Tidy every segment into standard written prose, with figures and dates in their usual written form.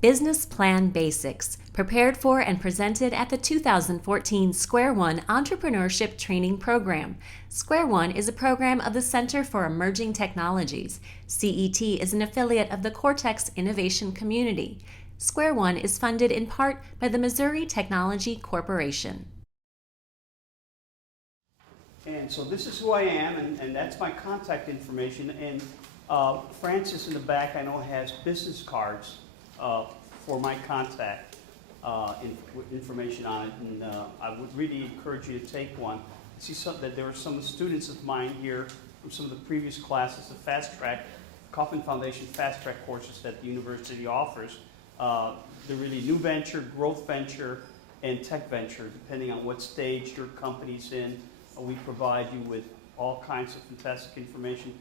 Business Plan Basics, prepared for and presented at the 2014 Square One Entrepreneurship Training Program. Square One is a program of the Center for Emerging Technologies. CET is an affiliate of the Cortex Innovation Community. Square One is funded in part by the Missouri Technology Corporation. And so this is who I am, and that's my contact information. And Francis in the back, I know, has business cards for my contact information on it, and I would really encourage you to take one. I see that there are some students of mine here from some of the previous classes, the Fast Track, Kauffman Foundation Fast Track courses that the university offers. They're really new venture, growth venture, and tech venture, depending on what stage your company's in. We provide you with all kinds of fantastic information.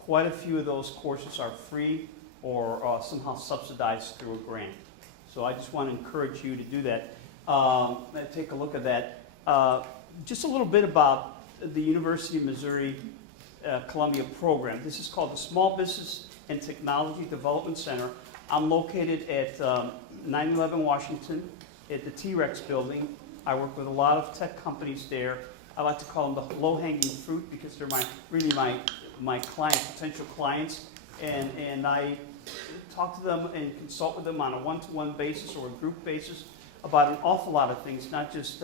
Quite a few of those courses are free or somehow subsidized through a grant. So I just want to encourage you to do that. Take a look at that. Just a little bit about the University of Missouri Columbia program. This is called the Small Business and Technology Development Center. I'm located at 911 Washington at the T-Rex building. I work with a lot of tech companies there. I like to call them the low-hanging fruit because they're my potential clients, and I talk to them and consult with them on a one-to-one basis or a group basis about an awful lot of things, not just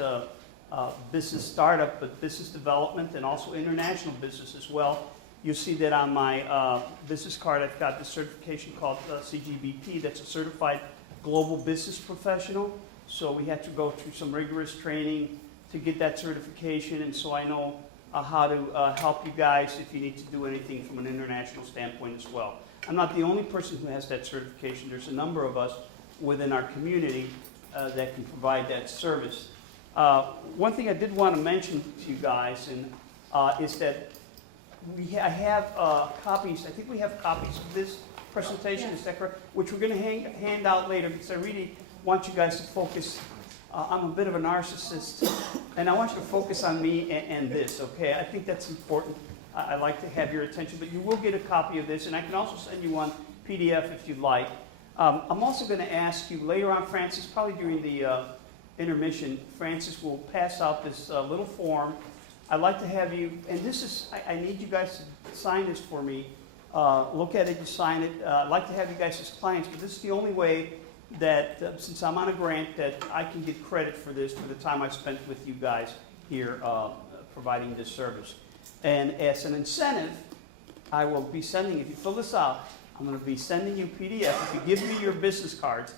business startup, but business development and also international business as well. You'll see that on my business card, I've got this certification called CGBP. That's a Certified Global Business Professional. So we had to go through some rigorous training to get that certification, and so I know how to help you guys if you need to do anything from an international standpoint as well. I'm not the only person who has that certification. There's a number of us within our community that can provide that service. One thing I did want to mention to you guys is that I have copies. I think we have copies of this presentation, is that correct? Which we're going to hand out later because I really want you guys to focus. I'm a bit of a narcissist, and I want you to focus on me and this, okay? I think that's important. I like to have your attention, but you will get a copy of this, and I can also send you one PDF if you'd like. I'm also going to ask you later on, Francis, probably during the intermission, Francis will pass out this little form. I'd like to have you, and this is, I need you guys to sign this for me. Look at it, you sign it. I'd like to have you guys as clients, but this is the only way that since I'm on a grant that I can get credit for this for the time I spent with you guys here providing this service. And as an incentive, I will be sending, if you fill this out, I'm going to be sending you PDF. If you give me your business cards,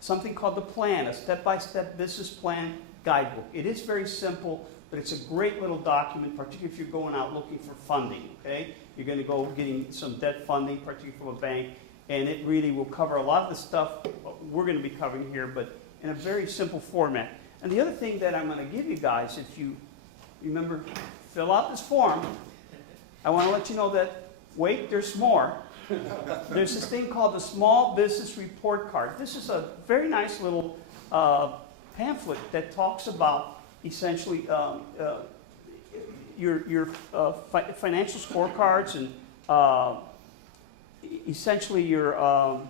something called the plan, a step-by-step business plan guidebook. It is very simple, but it's a great little document, particularly if you're going out looking for funding, okay? You're going to go getting some debt funding, particularly from a bank, and it really will cover a lot of the stuff we're going to be covering here, but in a very simple format. And the other thing that I'm going to give you guys, if you remember, fill out this form. I want to let you know that, wait, there's more. There's this thing called the Small Business Report Card. This is a very nice little pamphlet that talks about essentially your financial scorecards and essentially your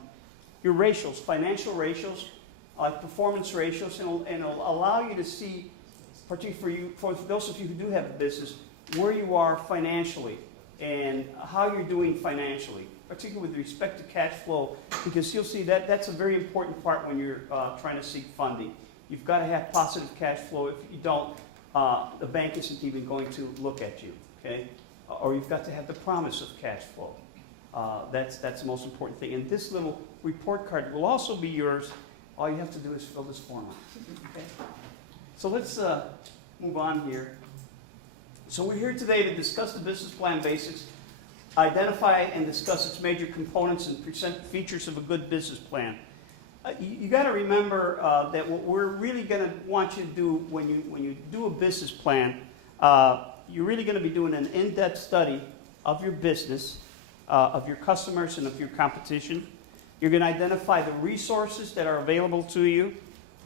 ratios, financial ratios, performance ratios, and it'll allow you to see, particularly for those of you who do have a business, where you are financially and how you're doing financially, particularly with respect to cash flow, because you'll see that that's a very important part when you're trying to seek funding. You've got to have positive cash flow. If you don't, the bank isn't even going to look at you, okay? Or you've got to have the promise of cash flow. That's the most important thing. And this little report card will also be yours. All you have to do is fill this form out. Okay? So let's move on here. So we're here today to discuss the business plan basics, identify and discuss its major components, and present features of a good business plan. You got to remember that what we're really going to want you to do when you do a business plan, you're really going to be doing an in-depth study of your business, of your customers, and of your competition. You're going to identify the resources that are available to you.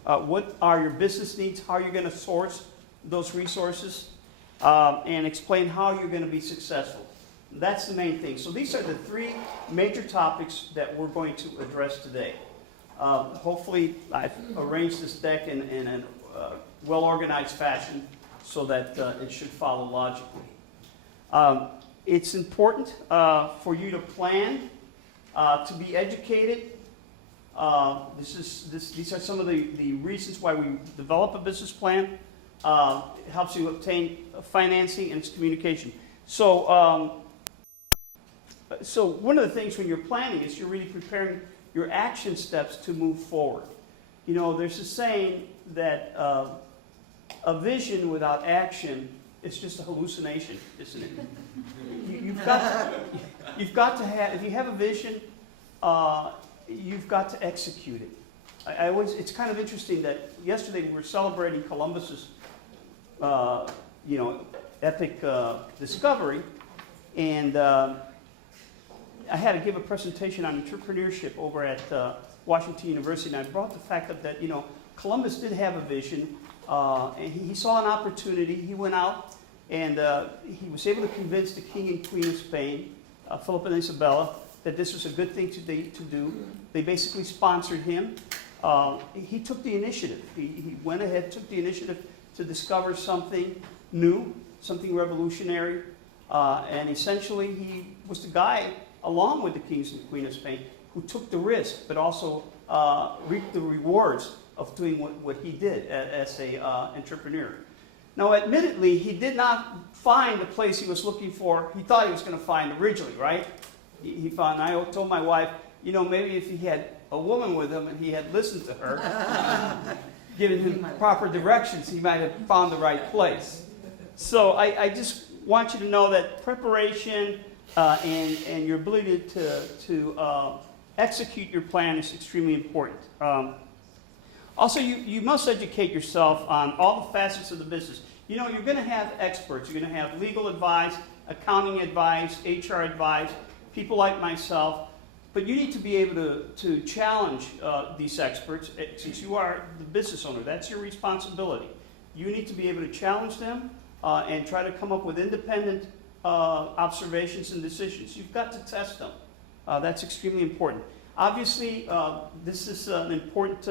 What are your business needs? How you're going to source those resources, and explain how you're going to be successful. That's the main thing. So these are the three major topics that we're going to address today. Hopefully, I've arranged this deck in a well-organized fashion so that it should follow logically. It's important for you to plan, to be educated. These are some of the reasons why we develop a business plan. It helps you obtain financing and its communication. So one of the things when you're planning is you're really preparing your action steps to move forward. You know, there's a saying that a vision without action is just a hallucination, isn't it? You've got to have, if you have a vision, you've got to execute it. It's kind of interesting that yesterday we were celebrating Columbus's, epic discovery, and I had to give a presentation on entrepreneurship over at Washington University, and I brought the fact up that, Columbus did have a vision, and he saw an opportunity. He went out, and he was able to convince the King and Queen of Spain, Philip and Isabella, that this was a good thing to do. They basically sponsored him. He took the initiative. He went ahead, took the initiative to discover something new, something revolutionary, and essentially he was the guy, along with the Kings and Queen of Spain, who took the risk, but also reaped the rewards of doing what he did as an entrepreneur. Now, admittedly, he did not find the place he was looking for. He thought he was going to find originally, right? He found, I told my wife, maybe if he had a woman with him and he had listened to her, given him proper directions, he might have found the right place. So I just want you to know that preparation and your ability to execute your plan is extremely important. Also, you must educate yourself on all the facets of the business. You're going to have experts. You're going to have legal advice, accounting advice, HR advice, people like myself. But you need to be able to challenge these experts. Since you are the business owner, that's your responsibility. You need to be able to challenge them and try to come up with independent observations and decisions. You've got to test them. That's extremely important. Obviously, this is an important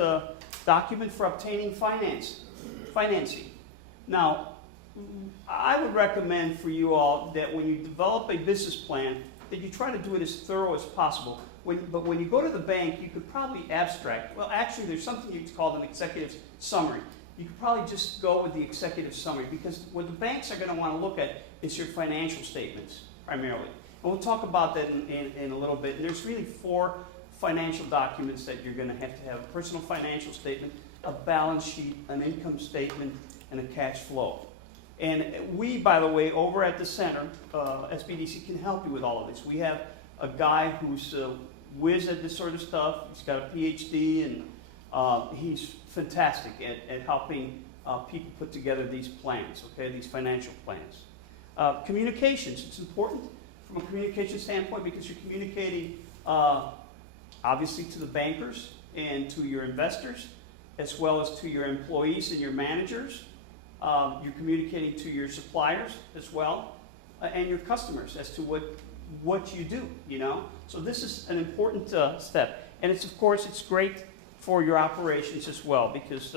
document for obtaining financing. Now, I would recommend for you all that when you develop a business plan, that you try to do it as thorough as possible. But when you go to the bank, you could probably abstract. Well, actually, there's something you call an executive summary. You could probably just go with the executive summary, because what the banks are going to want to look at is your financial statements, primarily. And we'll talk about that in a little bit. And there's really 4 financial documents that you're going to have: a personal financial statement, a balance sheet, an income statement, and a cash flow. And we, by the way, over at the center, SBDC can help you with all of this. We have a guy who's whiz at this sort of stuff. He's got a PhD, and he's fantastic at helping people put together these plans, these financial plans. Communications, it's important from a communication standpoint, because you're communicating obviously to the bankers and to your investors, as well as to your employees and your managers. You're communicating to your suppliers as well, and your customers as to what you do, So this is an important step. And of course, it's great for your operations as well, because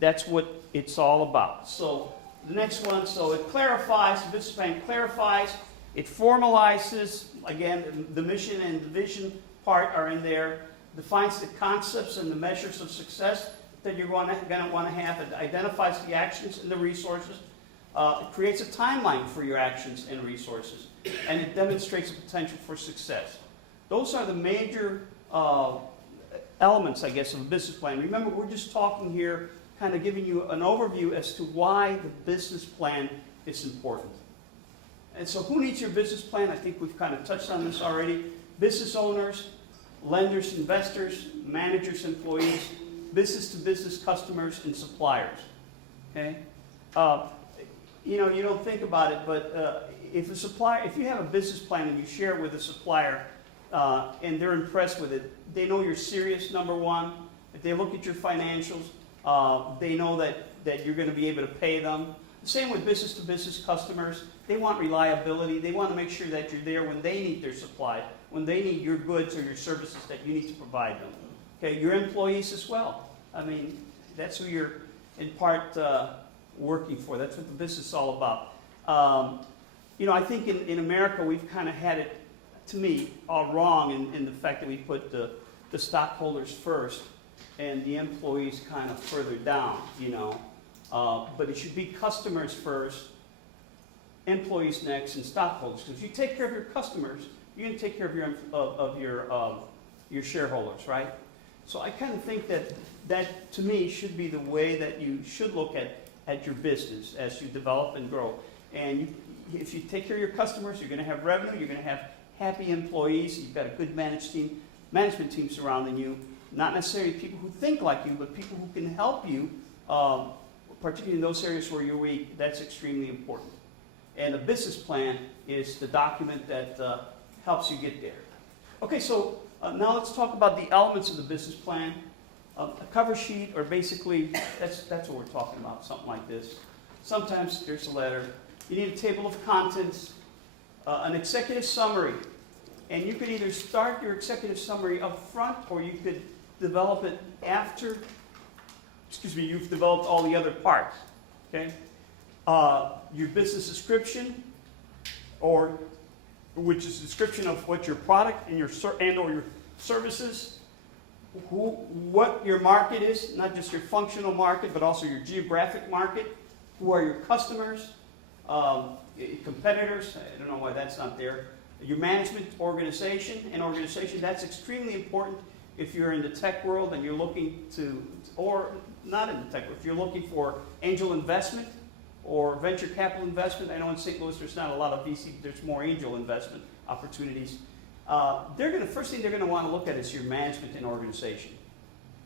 that's what it's all about. So the next one, so it clarifies, the business plan clarifies, it formalizes, again, the mission and the vision part are in there, defines the concepts and the measures of success that you're going to want to have. It identifies the actions and the resources. It creates a timeline for your actions and resources, and it demonstrates the potential for success. Those are the major elements, I guess, of a business plan. Remember, we're just talking here, kind of giving you an overview as to why the business plan is important. And so who needs your business plan? I think we've kind of touched on this already. Business owners, lenders, investors, managers, employees, business-to-business customers, and suppliers. Okay? You don't think about it, but if you have a business plan and you share it with a supplier, and they're impressed with it, they know you're serious, number one. If they look at your financials, they know that you're going to be able to pay them. The same with business-to-business customers. They want reliability. They want to make sure that you're there when they need their supply, when they need your goods or your services that you need to provide them. Okay, your employees as well. I mean, that's who you're in part working for. That's what the business is all about. You know, I think in America we've kind of had it, to me, all wrong in the fact that we put the stockholders first and the employees kind of further down, you know. But it should be customers first, employees next, and stockholders. Because if you take care of your customers, you're going to take care of your shareholders, right? So I kind of think that to me should be the way that you should look at your business as you develop and grow. And if you take care of your customers, you're going to have revenue, you're going to have happy employees, you've got a good management team surrounding you, not necessarily people who think like you, but people who can help you, particularly in those areas where you're weak. That's extremely important. And a business plan is the document that helps you get there. Okay, so now let's talk about the elements of the business plan. A cover sheet, or basically, that's what we're talking about, something like this. Sometimes there's a letter. You need a table of contents, an executive summary. And you could either start your executive summary up front, or you could develop it after, you've developed all the other parts, okay? Your business description, which is a description of what your product and or your services, what your market is, not just your functional market, but also your geographic market. Who are your customers, competitors? I don't know why that's not there. Your management organization, that's extremely important if you're in the tech world and you're looking to, or not in the tech world, if you're looking for angel investment or venture capital investment. I know in St. Louis there's not a lot of VC, there's more angel investment opportunities. First thing they're going to want to look at is your management and organization.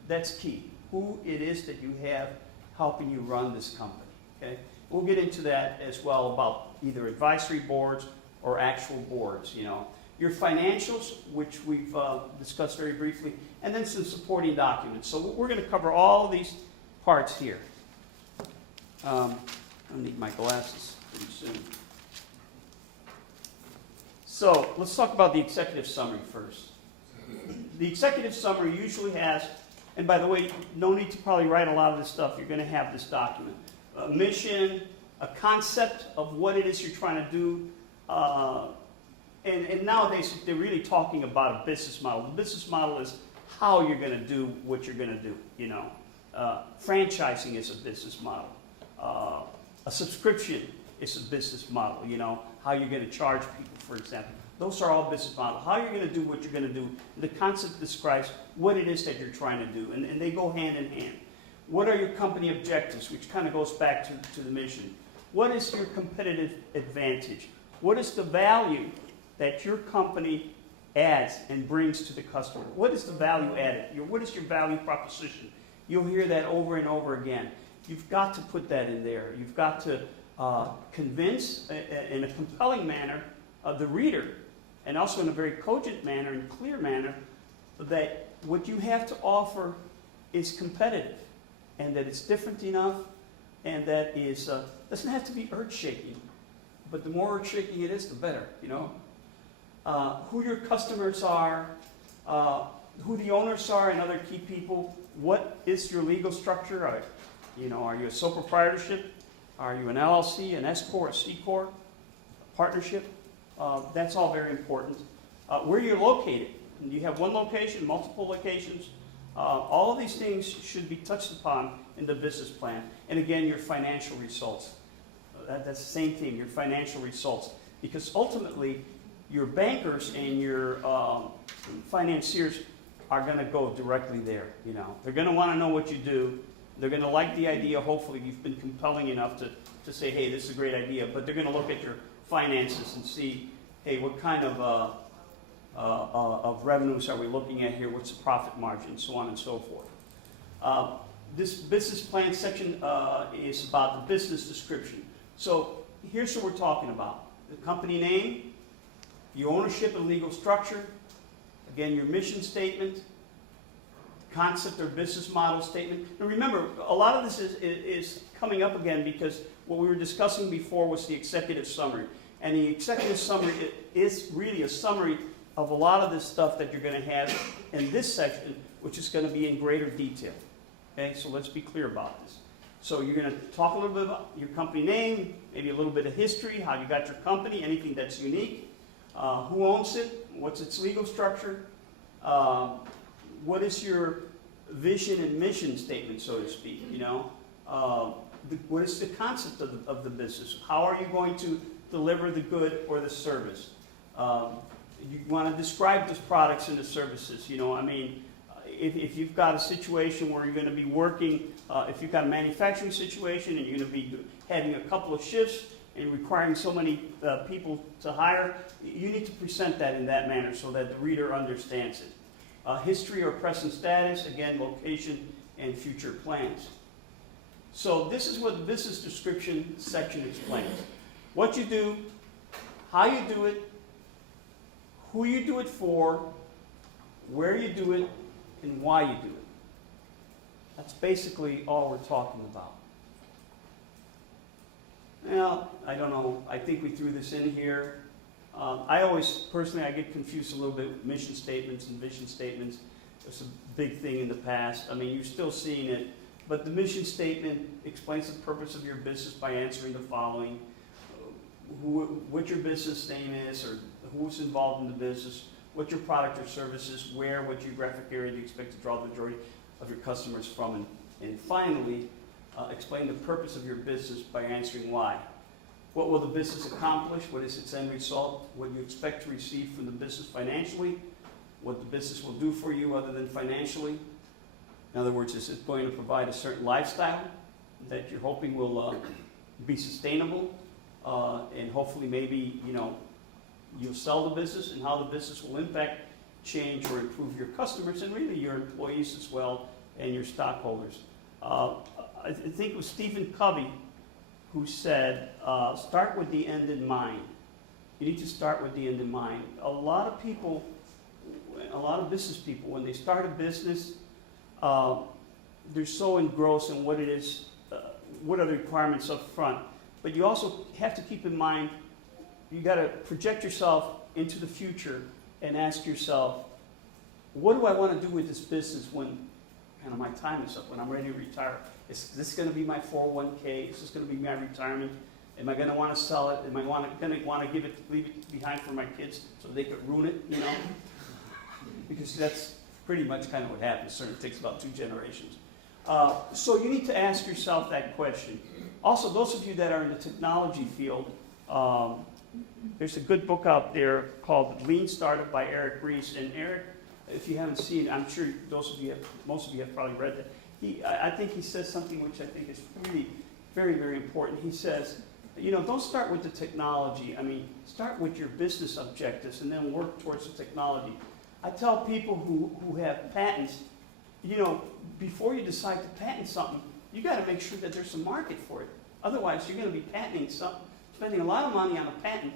That's key. Who it is that you have helping you run this company. Okay? We'll get into that as well about either advisory boards or actual boards, you know. Your financials, which we've discussed very briefly, and then some supporting documents. So we're going to cover all of these parts here. I'll need my glasses pretty soon. So let's talk about the executive summary first. The executive summary usually has, and by the way, no need to probably write a lot of this stuff. You're going to have this document. A mission, a concept of what it is you're trying to do. And nowadays, they're really talking about a business model. The business model is how you're going to do what you're going to do, you know. Franchising is a business model. A subscription is a business model, you know, how you're going to charge people, for example. Those are all business models. How you're going to do what you're going to do. The concept describes what it is that you're trying to do, and they go hand in hand. What are your company objectives, which kind of goes back to the mission. What is your competitive advantage? What is the value that your company adds and brings to the customer? What is the value added? What is your value proposition? You'll hear that over and over again. You've got to put that in there. You've got to convince in a compelling manner the reader, and also in a very cogent manner and clear manner, that what you have to offer is competitive, and that it's different enough, and that is doesn't have to be earth-shaking, but the more earth-shaking it is, the better, you know. Who your customers are, who the owners are and other key people, what is your legal structure? Are you a sole proprietorship? Are you an LLC, an S Corp, a C Corp, a partnership? That's all very important. Where you're located. Do you have one location, multiple locations? All of these things should be touched upon in the business plan. And again, your financial results. That's the same thing, your financial results. Because ultimately, your bankers and your financiers are going to go directly there. You know, they're going to want to know what you do. They're going to like the idea. Hopefully, you've been compelling enough to say, hey, this is a great idea. But they're going to look at your finances and see, hey, what kind of revenues are we looking at here? What's the profit margin? So on and so forth. This business plan section is about the business description. So here's what we're talking about. The company name, your ownership and legal structure, again, your mission statement, concept or business model statement. And remember, a lot of this is coming up again because what we were discussing before was the executive summary. And the executive summary is really a summary of a lot of this stuff that you're going to have in this section, which is going to be in greater detail. Okay, so let's be clear about this. So you're going to talk a little bit about your company name, maybe a little bit of history, how you got your company, anything that's unique, who owns it, what's its legal structure, what is your vision and mission statement, so to speak, you know? What is the concept of the business? How are you going to deliver the good or the service? You want to describe those products and the services, you know, I mean, if you've got a situation where you're going to be working, if you've got a manufacturing situation and you're going to be having a couple of shifts and requiring so many people to hire, you need to present that in that manner so that the reader understands it. History or present status, again, location and future plans. So this is what the business description section explains. What you do, how you do it, who you do it for, where you do it, and why you do it. That's basically all we're talking about. Well, I don't know. I think we threw this in here. I get confused a little bit with mission statements and vision statements. It's a big thing in the past. I mean, you're still seeing it. But the mission statement explains the purpose of your business by answering the following. What your business name is, or who's involved in the business, what your product or service is, where, what geographic area do you expect to draw the majority of your customers from, and finally, explain the purpose of your business by answering why. What will the business accomplish? What is its end result? What do you expect to receive from the business financially? What the business will do for you other than financially? In other words, is it going to provide a certain lifestyle that you're hoping will be sustainable, and hopefully maybe, you know, you'll sell the business, and how the business will impact, change, or improve your customers, and really your employees as well, and your stockholders. I think it was Stephen Covey who said, start with the end in mind. You need to start with the end in mind. A lot of people, a lot of business people, when they start a business, they're so engrossed in what it is, what are the requirements up front. But you also have to keep in mind, you got to project yourself into the future and ask yourself, what do I want to do with this business when kind of my time is up, when I'm ready to retire? Is this going to be my 401k? Is this going to be my retirement? Am I going to want to sell it? Am I going to want to leave it behind for my kids so they could ruin it, you know? Because that's pretty much kind of what happens. Certainly takes about 2 generations. So you need to ask yourself that question. Also, those of you that are in the technology field, there's a good book out there called Lean Startup by Eric Ries. And Eric, if you haven't seen it, I'm sure most of you have probably read that. I think he says something which I think is really very, very important. He says, you know, don't start with the technology. I mean, start with your business objectives and then work towards the technology. I tell people who have patents, you know, before you decide to patent something, you got to make sure that there's a market for it. Otherwise, you're going to be patenting something, spending a lot of money on a patent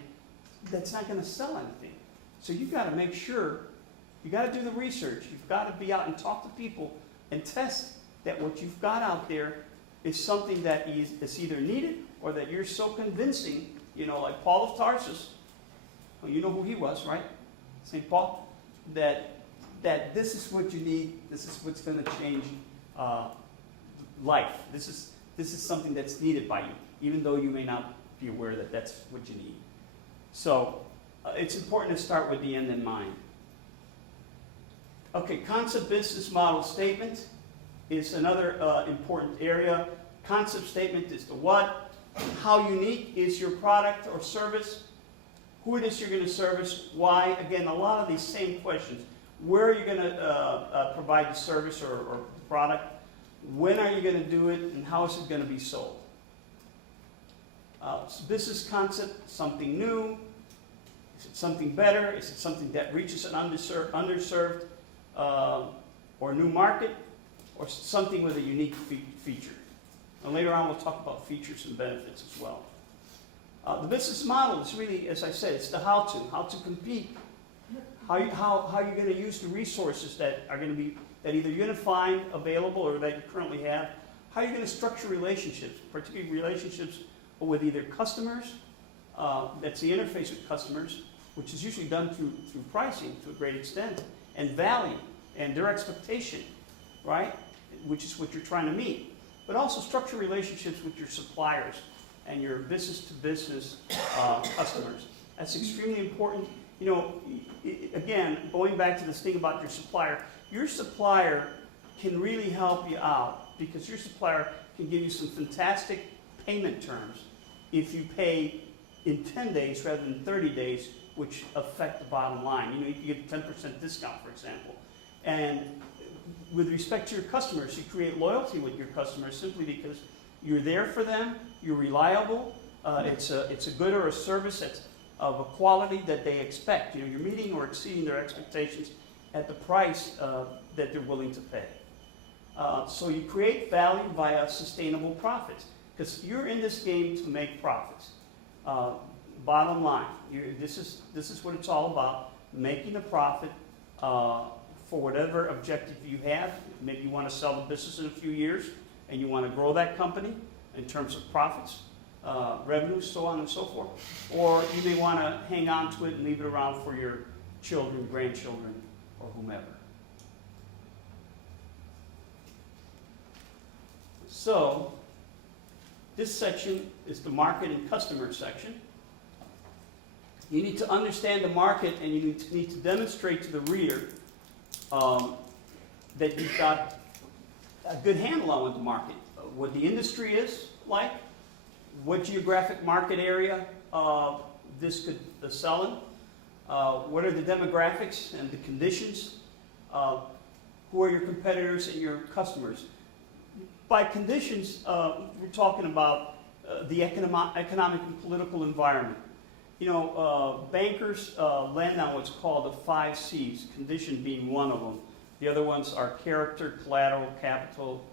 that's not going to sell anything. So you've got to make sure, you got to do the research. You've got to be out and talk to people and test that what you've got out there is something that is either needed or that you're so convincing, you know, like Paul of Tarsus, well, you know who he was, right? St. Paul, that this is what you need, this is what's going to change life. This is something that's needed by you, even though you may not be aware that that's what you need. So it's important to start with the end in mind. Okay, concept business model statement is another important area. Concept statement is the what, how unique is your product or service, who it is you're going to service, why. Again, a lot of these same questions. Where are you going to provide the service or the product? When are you going to do it, and how is it going to be sold? Business concept, something new. Is it something better? Is it something that reaches an underserved or new market? Or something with a unique feature? And later on, we'll talk about features and benefits as well. The business model is really, as I said, it's the how to compete. How you're going to use the resources that are going to be, that either you're going to find available or that you currently have. How you're going to structure relationships, particularly relationships with either customers, that's the interface with customers, which is usually done through pricing to a great extent, and value. and their expectation, right? Which is what you're trying to meet. But also structure relationships with your suppliers and your business-to-business customers. That's extremely important. You know, again, going back to this thing about your supplier can really help you out because your supplier can give you some fantastic payment terms if you pay in 10 days rather than 30 days, which affect the bottom line. You know, you can get a 10% discount, for example. And with respect to your customers, you create loyalty with your customers simply because you're there for them, you're reliable, it's a good or a service that's of a quality that they expect. You know, you're meeting or exceeding their expectations at the price that they're willing to pay. So you create value via sustainable profits because you're in this game to make profits. Bottom line, this is what it's all about, making a profit for whatever objective you have. Maybe you want to sell the business in a few years and you want to grow that company in terms of profits, revenues, so on and so forth. Or you may want to hang on to it and leave it around for your children, grandchildren, or whomever. So, this section is the market and customer section. You need to understand the market and you need to demonstrate to the reader that you've got a good handle on what the market, what the industry is like, what geographic market area this could sell in, what are the demographics and the conditions, who are your competitors and your customers. By conditions, we're talking about the economic and political environment. You know, bankers lend on what's called the 5 C's, condition being one of them. The other ones are character, collateral, capital.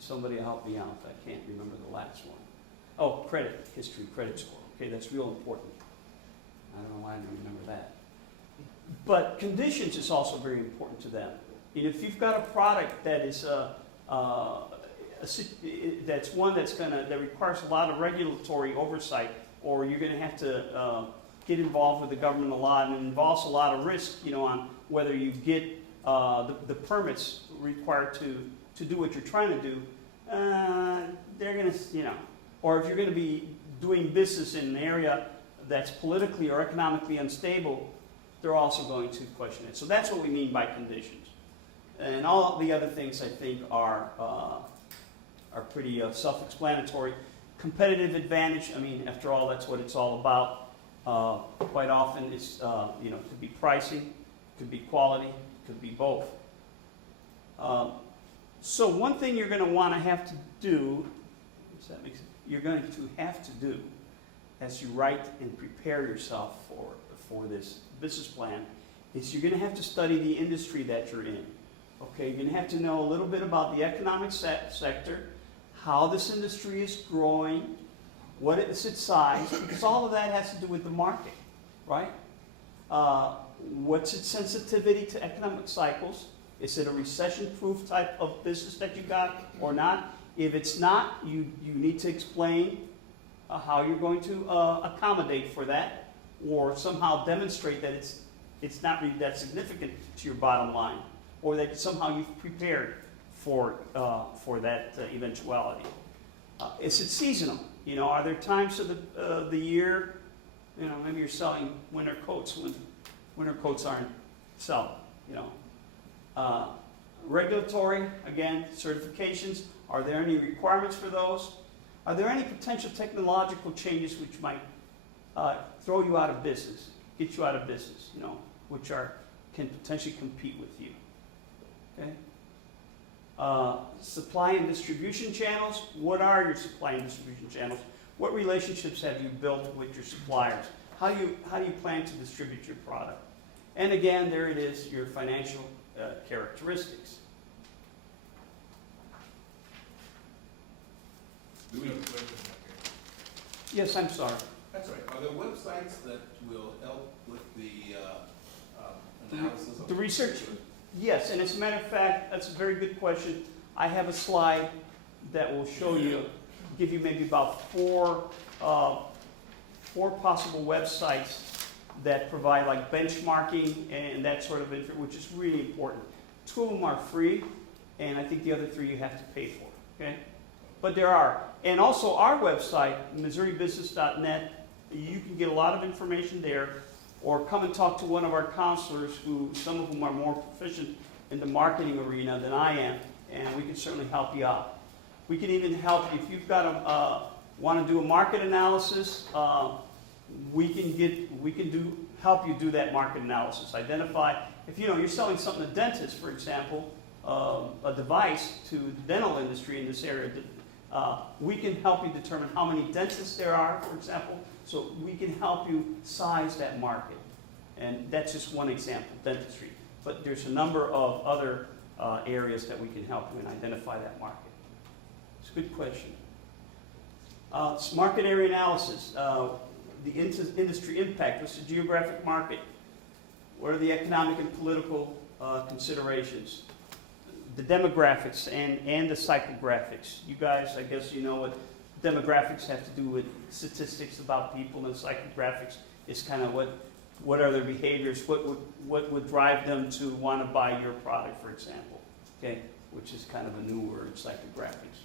Somebody help me out. I can't remember the last one. Oh, credit history, credit score. Okay, that's real important. I don't know why I don't remember that. But conditions is also very important to them. And if you've got a product that is that's one that requires a lot of regulatory oversight, or you're going to have to get involved with the government a lot, and it involves a lot of risk, you know, on whether you get the permits required to do what you're trying to do. They're going to, you know, or if you're going to be doing business in an area that's politically or economically unstable, they're also going to question it. So that's what we mean by conditions. And all the other things I think are pretty self-explanatory. Competitive advantage, I mean, after all, that's what it's all about. Quite often it's, you know, it could be pricing, it could be quality, it could be both. So one thing you're going to want to have to do, does that make sense? You're going to have to do as you write and prepare yourself for this business plan is you're going to have to study the industry that you're in. Okay, you're going to have to know a little bit about the economic sector, how this industry is growing, what is its size, because all of that has to do with the market, right? What's its sensitivity to economic cycles? Is it a recession-proof type of business that you got or not? If it's not, you need to explain how you're going to accommodate for that, or somehow demonstrate that it's not really that significant to your bottom line, or that somehow you've prepared for that eventuality. Is it seasonal? You know, are there times of the year, you know, maybe you're selling winter coats when winter coats aren't selling, you know. Regulatory, again, certifications, are there any requirements for those? Are there any potential technological changes which might throw you out of business, get you out of business, you know, which can potentially compete with you? Okay. Supply and distribution channels. What are your supply and distribution channels? What relationships have you built with your suppliers? How do you plan to distribute your product? And again, there it is, your financial characteristics. Do we have a question back here? Yes, I'm sorry. That's right. Are there websites that will help with the analysis of The research? Yes, and as a matter of fact, that's a very good question. I have a slide that will show you, give you maybe about four possible websites that provide like benchmarking and that sort of info, which is really important. 2 of them are free, and I think the other 3 you have to pay for, okay? But there are. And also our website, MissouriBusiness.net, you can get a lot of information there, or come and talk to one of our counselors who, some of them are more proficient in the marketing arena than I am, and we can certainly help you out. We can even help if you've got want to do a market analysis. We can help you do that market analysis. Identify if you're selling something to dentists, for example, a device to the dental industry in this area. We can help you determine how many dentists there are, for example. So we can help you size that market, and that's just one example, dentistry. But there's a number of other areas that we can help you and identify that market. It's a good question. Market area analysis, the industry impact. What's the geographic market? What are the economic and political considerations? The demographics and the psychographics. You guys, I guess you know what demographics have to do with statistics about people, and psychographics is kind of what are their behaviors, what would drive them to want to buy your product, for example, okay, which is kind of a new word, psychographics.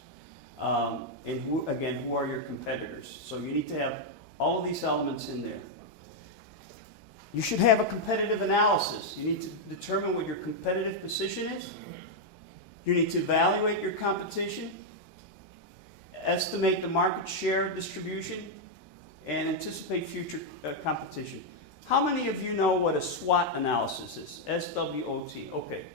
And who are your competitors? So you need to have all of these elements in there. You should have a competitive analysis. You need to determine what your competitive position is. You need to evaluate your competition, estimate the market share distribution, and anticipate future competition. How many of you know what a SWOT analysis is? S-W-O-T. Okay.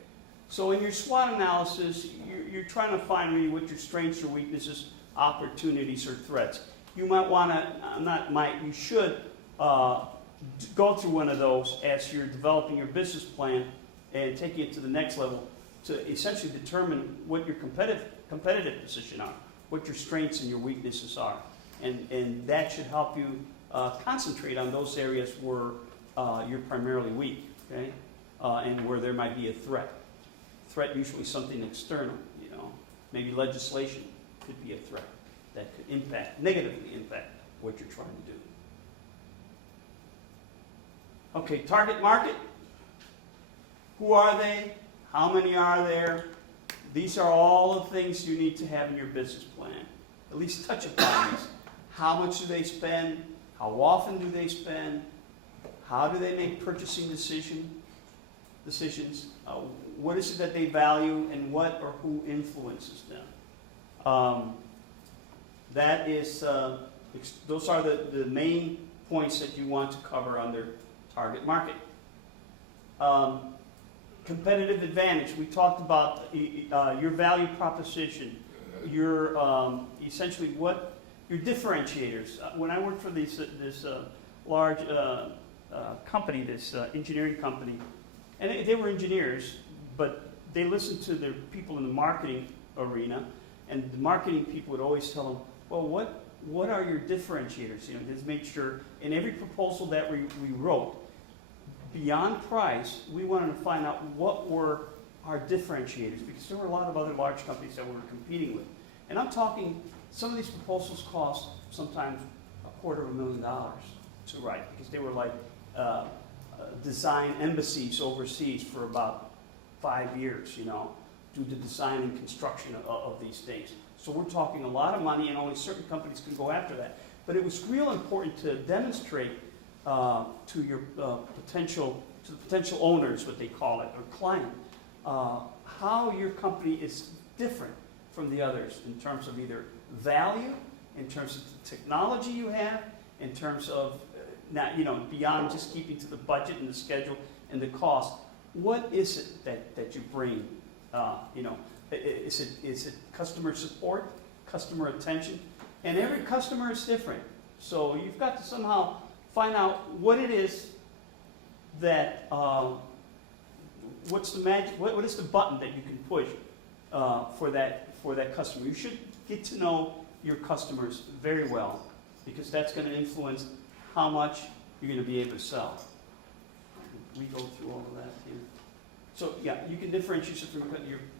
So in your SWOT analysis, you're trying to find really what your strengths or weaknesses, opportunities or threats. You might want to, you should go through one of those as you're developing your business plan and taking it to the next level to essentially determine what your competitive position are, what your strengths and your weaknesses are. And that should help you concentrate on those areas where you're primarily weak, okay? And where there might be a threat. Threat usually something external, maybe legislation could be a threat that could negatively impact what you're trying to do. Okay, target market. Who are they? How many are there? These are all the things you need to have in your business plan. At least touch upon these. How much do they spend? How often do they spend? How do they make purchasing decisions? What is it that they value, and what or who influences them? Those are the main points that you want to cover under target market. Competitive advantage. We talked about your value proposition, your essentially what your differentiators. When I worked for this large company, this engineering company, and they were engineers, but they listened to the people in the marketing arena, and the marketing people would always tell them, well, what are your differentiators? Just make sure in every proposal that we wrote, beyond price, we wanted to find out what were our differentiators, because there were a lot of other large companies that we were competing with. And I'm talking, some of these proposals cost sometimes $250,000 to write, because they were like design embassies overseas for about 5 years, do the design and construction of these things. So we're talking a lot of money, and only certain companies can go after that. But it was real important to demonstrate to your potential owners, what they call it, or client, how your company is different from the others in terms of either value, in terms of the technology you have, in terms of beyond just keeping to the budget and the schedule and the cost. What is it that you bring? Is it customer support, customer attention? And every customer is different. So you've got to somehow find out what it is that, what's the magic, what is the button that you can push for that customer. You should get to know your customers very well, because that's going to influence how much you're going to be able to sell. We go through all of that here. So yeah, you can differentiate from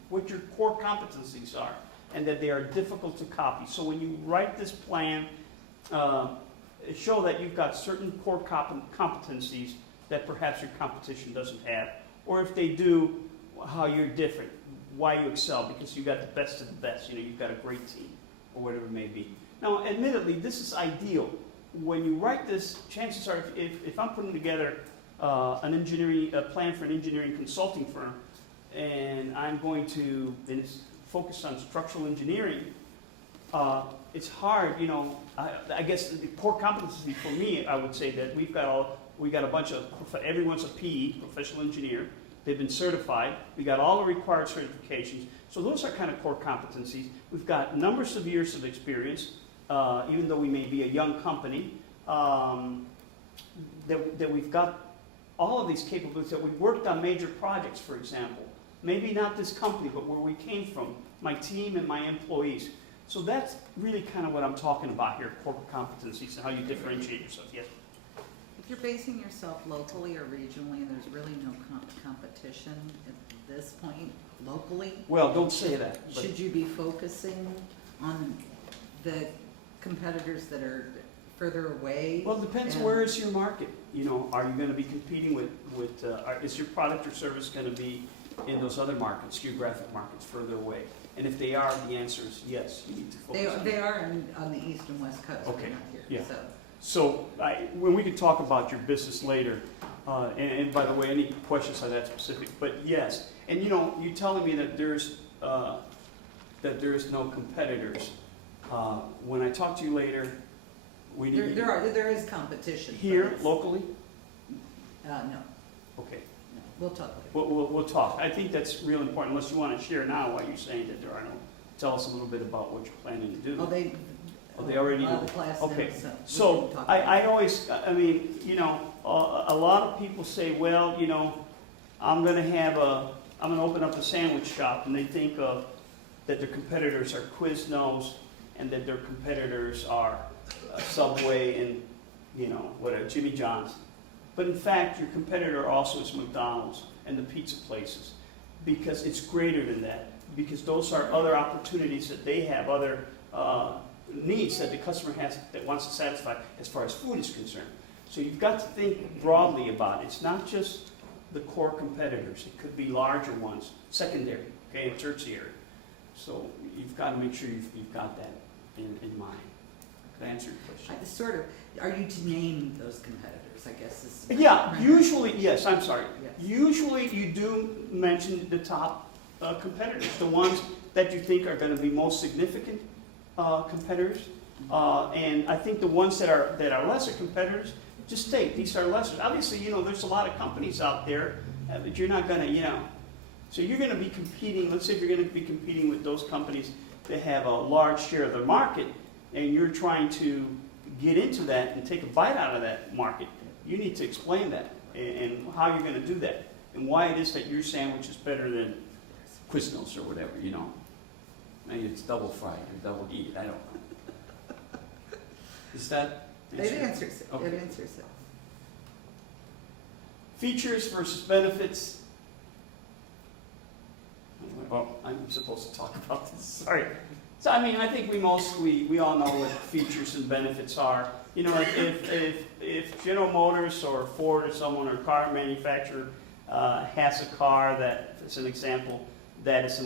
what your core competencies are, and that they are difficult to copy. So when you write this plan, show that you've got certain core competencies that perhaps your competition doesn't have. Or if they do, how you're different, why you excel, because you got the best of the best, you've got a great team, or whatever it may be. Now, admittedly, this is ideal. When you write this, chances are, if I'm putting together a plan for an engineering consulting firm, and I'm going to focus on structural engineering, it's hard, I guess the core competency for me, I would say that we got a bunch of, everyone's a PE, professional engineer. They've been certified. We got all the required certifications. So those are kind of core competencies. We've got numbers of years of experience, even though we may be a young company, that we've got all of these capabilities, that we've worked on major projects, for example. Maybe not this company, but where we came from, my team and my employees. So that's really kind of what I'm talking about here, core competencies and how you differentiate yourself. Yes? If you're basing yourself locally or regionally and there's really no competition at this point locally, Well, don't say that. But should you be focusing on the competitors that are further away? Well, it depends, and- where is your market? Are you going to be competing with is your product or service going to be in those other markets, geographic markets further away? And if they are, the answer is yes, you need to focus on They that. are on the east and west coast, Okay, they're not here, yeah. so. So, when we can talk about your business later, and by the way, any questions on that specific, but yes. And you're telling me that there's no competitors. When I talk to you later, we need There is competition. but here, it's- locally? No, Okay. no, we'll talk later. We'll talk. I think that's real important, unless you want to share now why you're saying that there are no. Tell us a little bit about what you're planning to do. Oh, they already a lot do. of the class Okay. knows, so. we So can talk I about it. always, a lot of people say, well, I'm going to open up a sandwich shop, and they think of that their competitors are Quiznos, and that their competitors are Subway and whatever, Jimmy John's. But in fact, your competitor also is McDonald's and the pizza places, because it's greater than that. Because those are other opportunities that they have, other needs that the customer has that wants to satisfy as far as food is concerned. So you've got to think broadly about it. It's not just the core competitors. It could be larger ones, secondary, okay, and tertiary. So you've got to make sure you've got that in mind. Can I answer your question? Are you to name those competitors, I guess is. Yeah, usually, yes, I'm sorry. Yes. Usually you do mention the top competitors, the ones that you think are going to be most significant competitors. And I think the ones that are lesser competitors, just state these are lesser. Obviously, there's a lot of companies out there, but you're not going to, so you're going to be competing, let's say if you're going to be competing with those companies that have a large share of the market, and you're trying to get into that and take a bite out of that market, you need to explain that and how you're going to do that and why it is that your sandwich is better than Quiznos or whatever, Maybe it's double fried or double eat, I don't know. Is that? It answers it, Okay. it answers it. Features versus benefits. Oh, I'm supposed to talk about this, sorry. So, I think we all know what features and benefits are. If General Motors or Ford or someone or car manufacturer has a car that, as an example, that is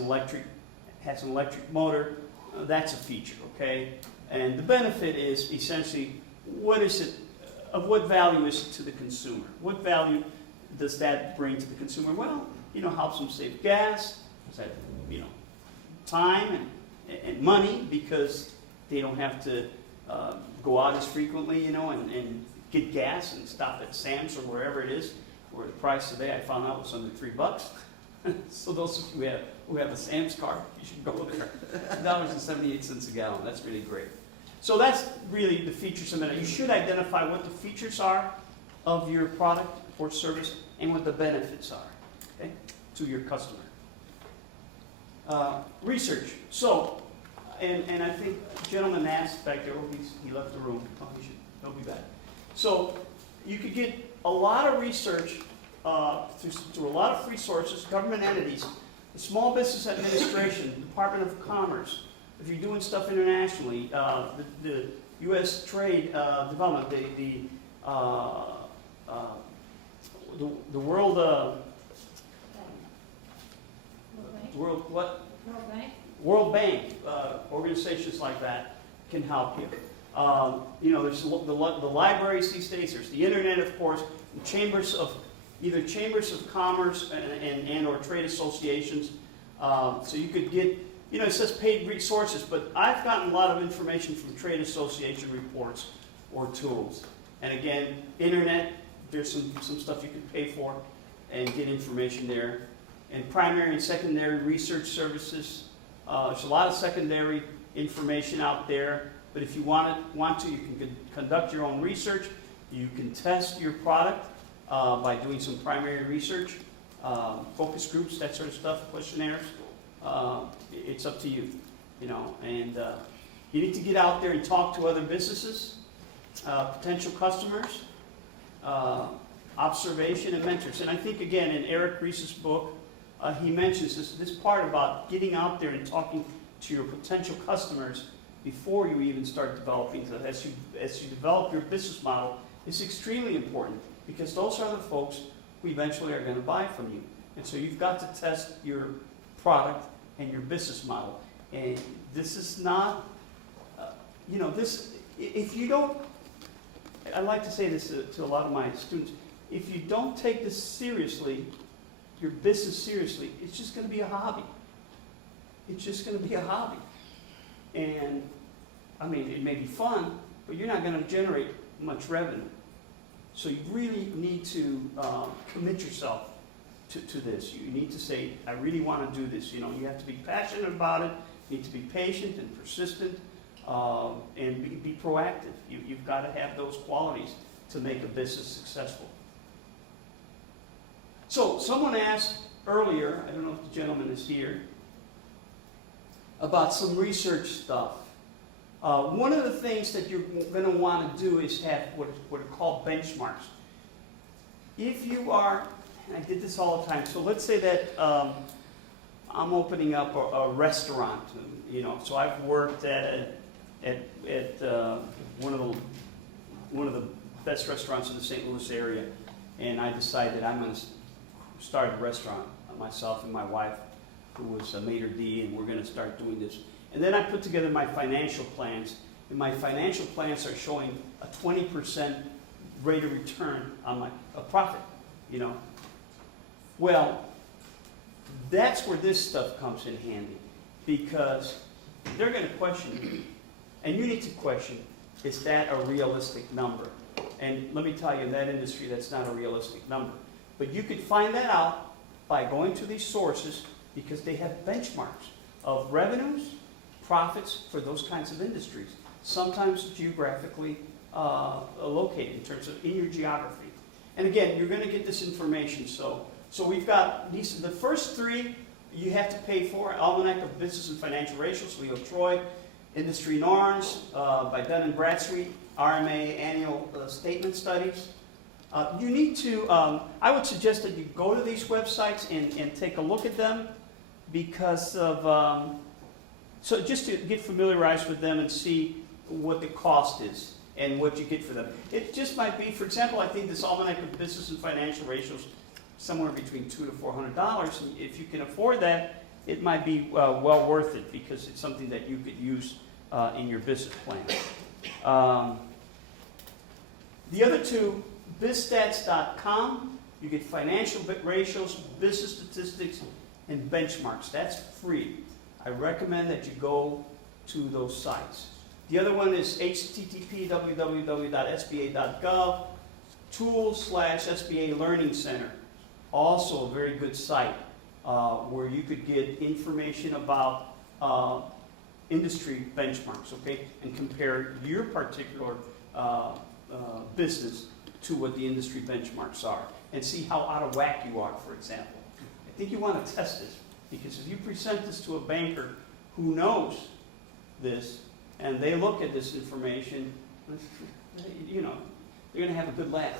has an electric motor, that's a feature, okay? And the benefit is essentially, what value is it to the consumer? What value does that bring to the consumer? Well, helps them save gas, time and money, because they don't have to go out as frequently, and get gas and stop at Sam's or wherever it is, where the price today I found out was under $3. So those of you who have a Sam's card, you should go there. $2.78 a gallon. That's really great. So that's really the features of it. You should identify what the features are of your product or service and what the benefits are, okay, to your customer. Research. So, and I think the gentleman asked back there, he left the room. Oh, he'll be back. So you could get a lot of research through a lot of free sources, government entities, the Small Business Administration, Department of Commerce. If you're doing stuff internationally, the U.S. Trade Development, the World what? World Bank? World Bank, organizations like that can help you. There's the libraries these days, there's the internet, of course, either chambers of commerce and or trade associations. So you could get, it says paid resources, but I've gotten a lot of information from trade association reports or tools. And again, internet, there's some stuff you can pay for and get information there. And primary and secondary research services, there's a lot of secondary information out there, but if you want to, you can conduct your own research. You can test your product by doing some primary research, focus groups, that sort of stuff, questionnaires. It's up to you, and you need to get out there and talk to other businesses, potential customers, observation, and mentors. And I think, again, in Eric Ries's book, he mentions this part about getting out there and talking to your potential customers before you even start developing. So as you develop your business model, it's extremely important because those are the folks who eventually are going to buy from you. And so you've got to test your product and your business model. And this is not, if you don't, I like to say this to a lot of my students, if you don't take this seriously, your business seriously, it's just going to be a hobby. It's just going to be a hobby. And, it may be fun, but you're not going to generate much revenue. So you really need to commit yourself to this. You need to say, I really want to do this. You have to be passionate about it. You need to be patient and persistent and be proactive. You've got to have those qualities to make a business successful. So someone asked earlier, I don't know if the gentleman is here, about some research stuff. One of the things that you're going to want to do is have what are called benchmarks. If you are, and I did this all the time, so let's say that I'm opening up a restaurant, so I've worked at one of the best restaurants in the St. Louis area, and I decided I'm going to start a restaurant, myself and my wife, who was a maitre d', and we're going to start doing this. And then I put together my financial plans, and my financial plans are showing a 20% rate of return on a profit, Well, that's where this stuff comes in handy, because they're going to question you, and you need to question, is that a realistic number? And let me tell you, in that industry, that's not a realistic number. But you could find that out by going to these sources, because they have benchmarks of revenues, profits for those kinds of industries, sometimes geographically located in terms of in your geography. And again, you're going to get this information. So we've got these. The first three you have to pay for: Almanac of Business and Financial Ratios, Leo Troy; Industry Norms by Dun & Bradstreet; RMA Annual Statement Studies. You need to. I would suggest that you go to these websites and take a look at them, because of so just to get familiarized with them and see what the cost is and what you get for them. It just might be, for example, I think this Almanac of Business and Financial Ratios somewhere between $200 to $400. And if you can afford that, it might be well worth it, because it's something that you could use in your business plan. The other two, BizStats.com, you get financial ratios, business statistics, and benchmarks. That's free. I recommend that you go to those sites. The other one is http://www.sba.gov tools/SBA Learning Center. Also a very good site where you could get information about industry benchmarks, okay, and compare your particular business to what the industry benchmarks are, and see how out of whack you are, for example. I think you want to test this, because if you present this to a banker who knows this, and they look at this information, they're going to have a good laugh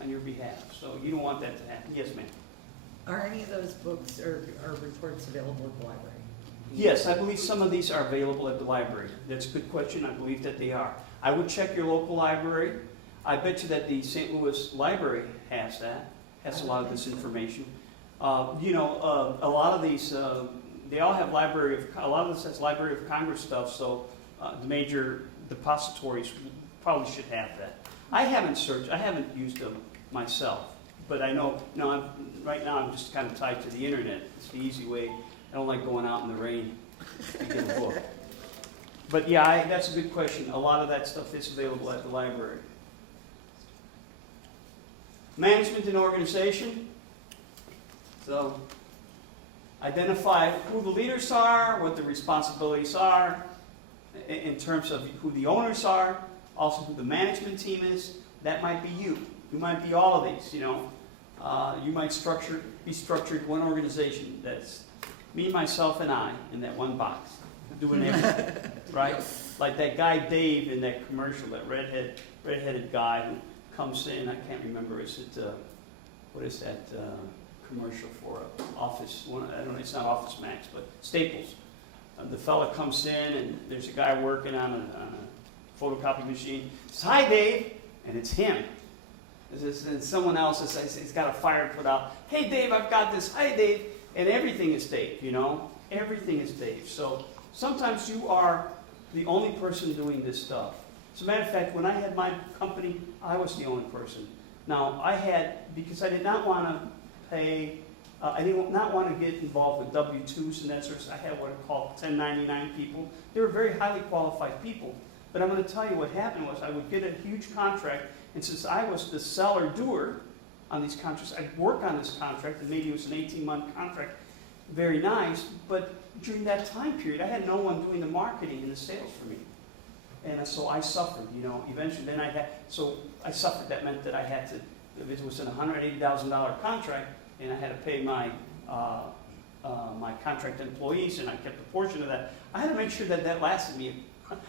on your behalf. So you don't want that to happen. Yes, ma'am. Are any of those books or reports available at the library? Yes, I believe some of these are available at the library. That's a good question. I believe that they are. I would check your local library. I bet you that the St. Louis Library has a lot of this information. A lot of these they all have a lot of this has Library of Congress stuff, so the major depositories probably should have that. I haven't used them myself, but I know, right now I'm just kind of tied to the internet. It's the easy way. I don't like going out in the rain to get a book. But yeah, that's a good question. A lot of that stuff is available at the library. Management and organization. So, identify who the leaders are, what the responsibilities are, in terms of who the owners are, also who the management team is. That might be you. You might be all of these, you might be structured one organization that's me, myself, and I in that one box, doing everything, right? Like that guy Dave in that commercial, that redheaded guy who comes in, I can't remember, what is that commercial for Office, I don't know, it's not Office Max, but Staples. The fella comes in and there's a guy working on a photocopy machine. Says, "Hi, Dave," and it's him. And someone else he's got a fire to put out. "Hey, Dave, I've got this. Hi, Dave." And everything is Dave, Everything is Dave. So sometimes you are the only person doing this stuff. As a matter of fact, when I had my company, I was the only person. Now, because I did not want to pay, I did not want to get involved with W-2s and that sort of stuff. I had what are called 1099 people. They were very highly qualified people. But I'm going to tell you what happened was I would get a huge contract, and since I was the seller-doer on these contracts, I'd work on this contract, and maybe it was an 18-month contract, very nice, but during that time period, I had no one doing the marketing and the sales for me. And so I suffered, eventually then I suffered. That meant that I had to, it was a $180,000 contract, and I had to pay my contract employees, and I kept a portion of that. I had to make sure that lasted me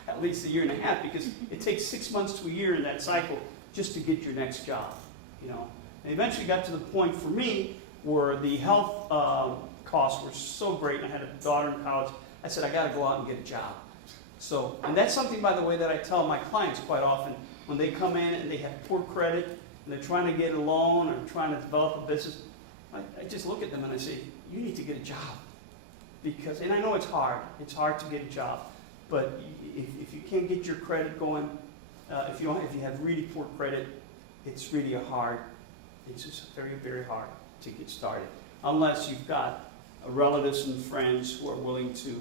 at least a year and a half, because it takes 6 months to a year in that cycle just to get your next job, And eventually got to the point for me where the health costs were so great, and I had a daughter in college. I said, I got to go out and get a job. So, and that's something, by the way, that I tell my clients quite often when they come in and they have poor credit and they're trying to get a loan or trying to develop a business. I just look at them and I say, you need to get a job. And I know it's hard to get a job, but if you can't get your credit going, if you have really poor credit, it's just very, very hard to get started, unless you've got relatives and friends who are willing to,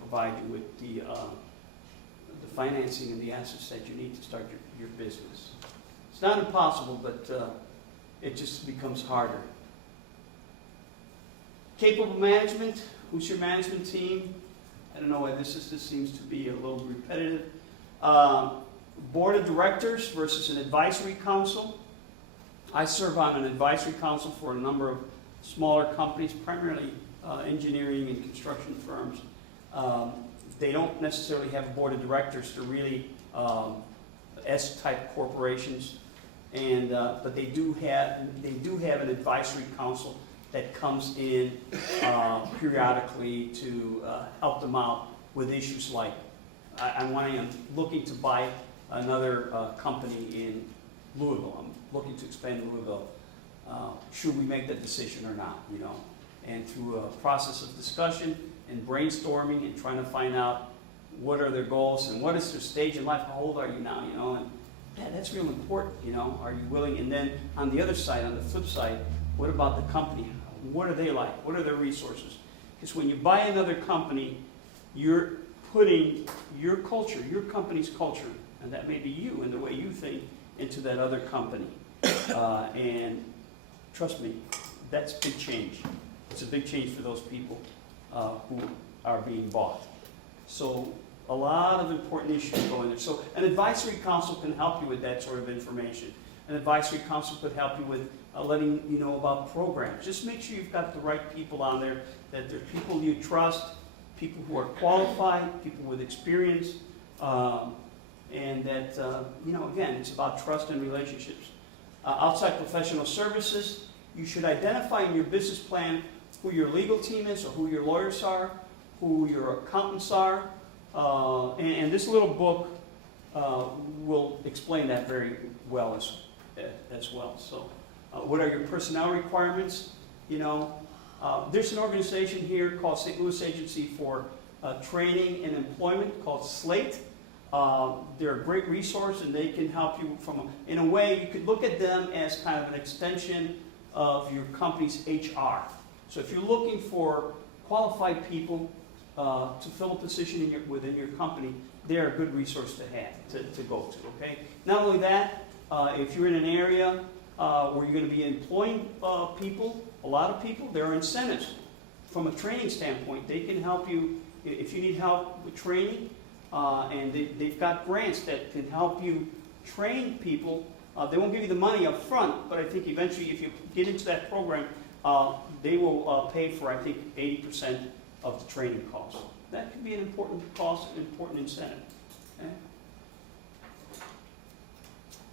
provide you with the financing and the assets that you need to start your business. It's not impossible, but it just becomes harder. Capable management. Who's your management team? I don't know why this seems to be a little repetitive. Board of directors versus an advisory council. I serve on an advisory council for a number of smaller companies, primarily engineering and construction firms. They don't necessarily have a board of directors. They're really S-type corporations, but they do have an advisory council that comes in periodically to help them out with issues like I'm looking to buy another company in Louisville. I'm looking to expand Louisville. Should we make that decision or not? And through a process of discussion and brainstorming and trying to find out what are their goals and what is their stage in life, how old are you now? And that's real important. Are you willing? And then on the other side, on the flip side, what about the company? What are they like? What are their resources? Because when you buy another company, you're putting your culture, your company's culture, and that may be you and the way you think, into that other company. And trust me, that's a big change. It's a big change for those people who are being bought. So a lot of important issues go in there. So an advisory council can help you with that sort of information. An advisory council could help you with letting you know about programs. Just make sure you've got the right people on there, that they're people you trust, people who are qualified, people with experience, and that, again, it's about trust and relationships. Outside professional services, you should identify in your business plan who your legal team is or who your lawyers are, who your accountants are, and this little book will explain that very well as well. So what are your personnel requirements? There's an organization here called St. Louis Agency for Training and Employment called SLATE. They're a great resource, and they can help you in a way, you could look at them as kind of an extension of your company's HR. So if you're looking for qualified people to fill a position within your company, they're a good resource to have, to go to, okay? Not only that, if you're in an area where you're going to be employing people, a lot of people, there are incentives. From a training standpoint, they can help you, if you need help with training, and they've got grants that can help you train people. They won't give you the money up front, but I think eventually if you get into that program, they will pay for, I think, 80% of the training costs. That could be an important cost, an important incentive. Okay?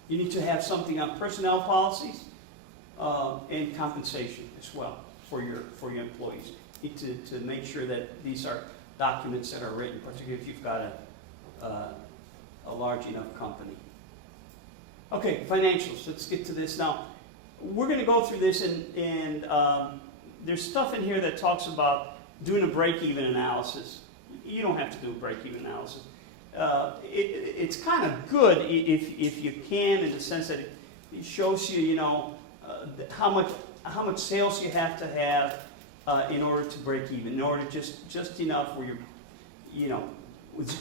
You need to have something on personnel policies and compensation as well for your employees. You need to make sure that these are documents that are written, particularly if you've got a large enough company. Okay, financials. Let's get to this now. We're going to go through this, and there's stuff in here that talks about doing a break-even analysis. You don't have to do a break-even analysis. It's kind of good if you can, in the sense that it shows you, how much sales you have to have in order to break even, in order just enough where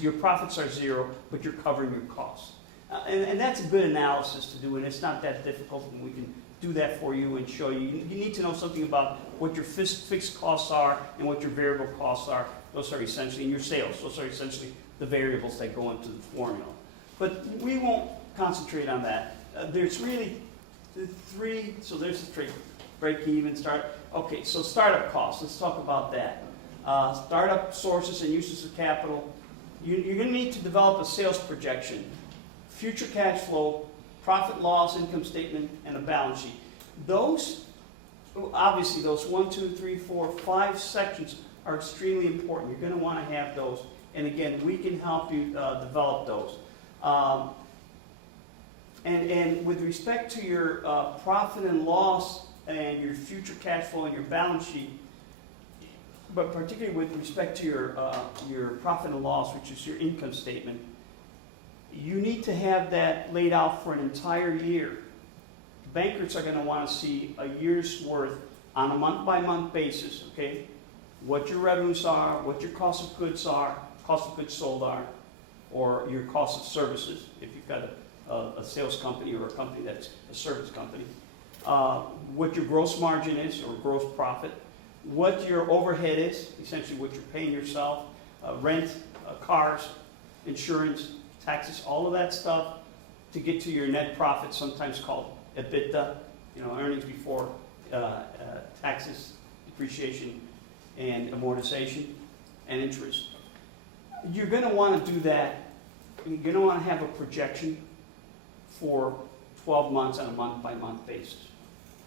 your profits are zero, but you're covering your costs. And that's a good analysis to do, and it's not that difficult, and we can do that for you and show you. You need to know something about what your fixed costs are and what your variable costs are. Those are essentially, in your sales, those are essentially the variables that go into the formula. But we won't concentrate on that. There's really three, so there's the three: break even, start. Okay, so startup costs, let's talk about that. Startup sources and uses of capital. You're going to need to develop a sales projection, future cash flow, profit loss, income statement, and a balance sheet. Those, obviously, those 1, 2, 3, 4, 5 sections are extremely important. You're going to want to have those. And again, we can help you develop those. And with respect to your profit and loss and your future cash flow and your balance sheet, but particularly with respect to your profit and loss, which is your income statement, you need to have that laid out for an entire year. Bankers are going to want to see a year's worth on a month-by-month basis, okay? What your revenues are, what your cost of goods are, cost of goods sold are, or your cost of services, if you've got a sales company or a company that's a service company. What your gross margin is, or gross profit. What your overhead is, essentially what you're paying yourself, rent, cars, insurance, taxes, all of that stuff, to get to your net profit, sometimes called EBITDA, earnings before taxes, depreciation, and amortization, and interest. You're going to want to do that. You're going to want to have a projection for 12 months on a month-by-month basis.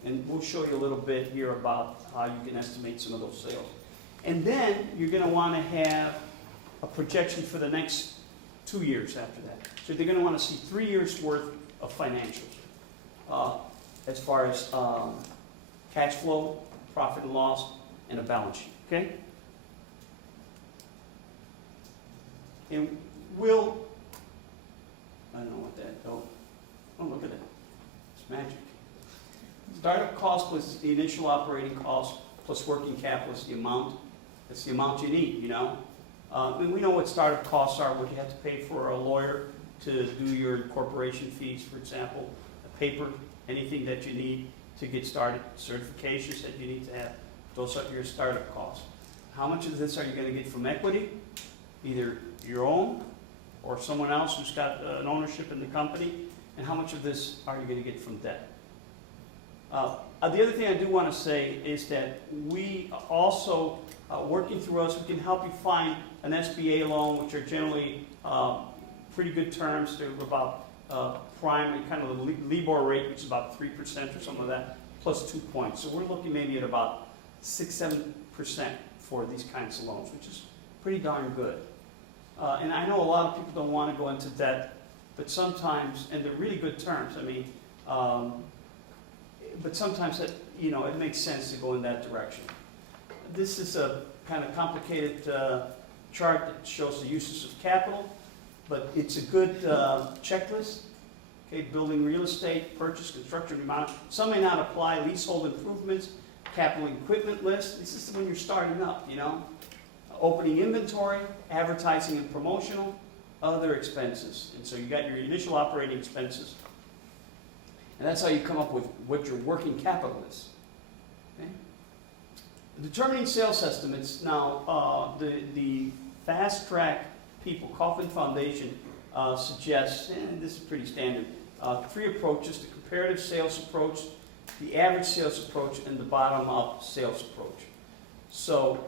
And we'll show you a little bit here about how you can estimate some of those sales. And then you're going to want to have a projection for the next 2 years after that. So they're going to want to see 3 years worth of financials as far as cash flow, profit and loss, and a balance sheet. Okay? And I don't know what that, oh, look at that. It's magic. Startup cost plus the initial operating cost plus working capital is the amount. That's the amount you need, And we know what startup costs are, what you have to pay for a lawyer to do your incorporation fees, for example, a paper, anything that you need to get started, certifications that you need to have. Those are your startup costs. How much of this are you going to get from equity? Either your own or someone else who's got an ownership in the company, and how much of this are you going to get from debt? The other thing I do want to say is that we also, working through us, we can help you find an SBA loan, which are generally pretty good terms. They're about prime, kind of the LIBOR rate, which is about 3% or something like that, plus 2 points. So we're looking maybe at about 6-7% for these kinds of loans, which is pretty darn good. And I know a lot of people don't want to go into debt, but sometimes, and they're really good terms, but sometimes that, it makes sense to go in that direction. this is a kind of complicated chart that shows the uses of capital, but it's a good checklist. Okay, building real estate, purchase, construction, remodel. Some may not apply, leasehold improvements, capital equipment list. This is when you're starting up, you know. Opening inventory, advertising and promotional, other expenses. And so you got your initial operating expenses. And that's how you come up with what your working capital is. Okay? Determining sales estimates. Now, the fast track people, Kaufman Foundation, suggests, and this is pretty standard, 3 approaches: the comparative sales approach, the average sales approach, and the bottom-up sales approach. So,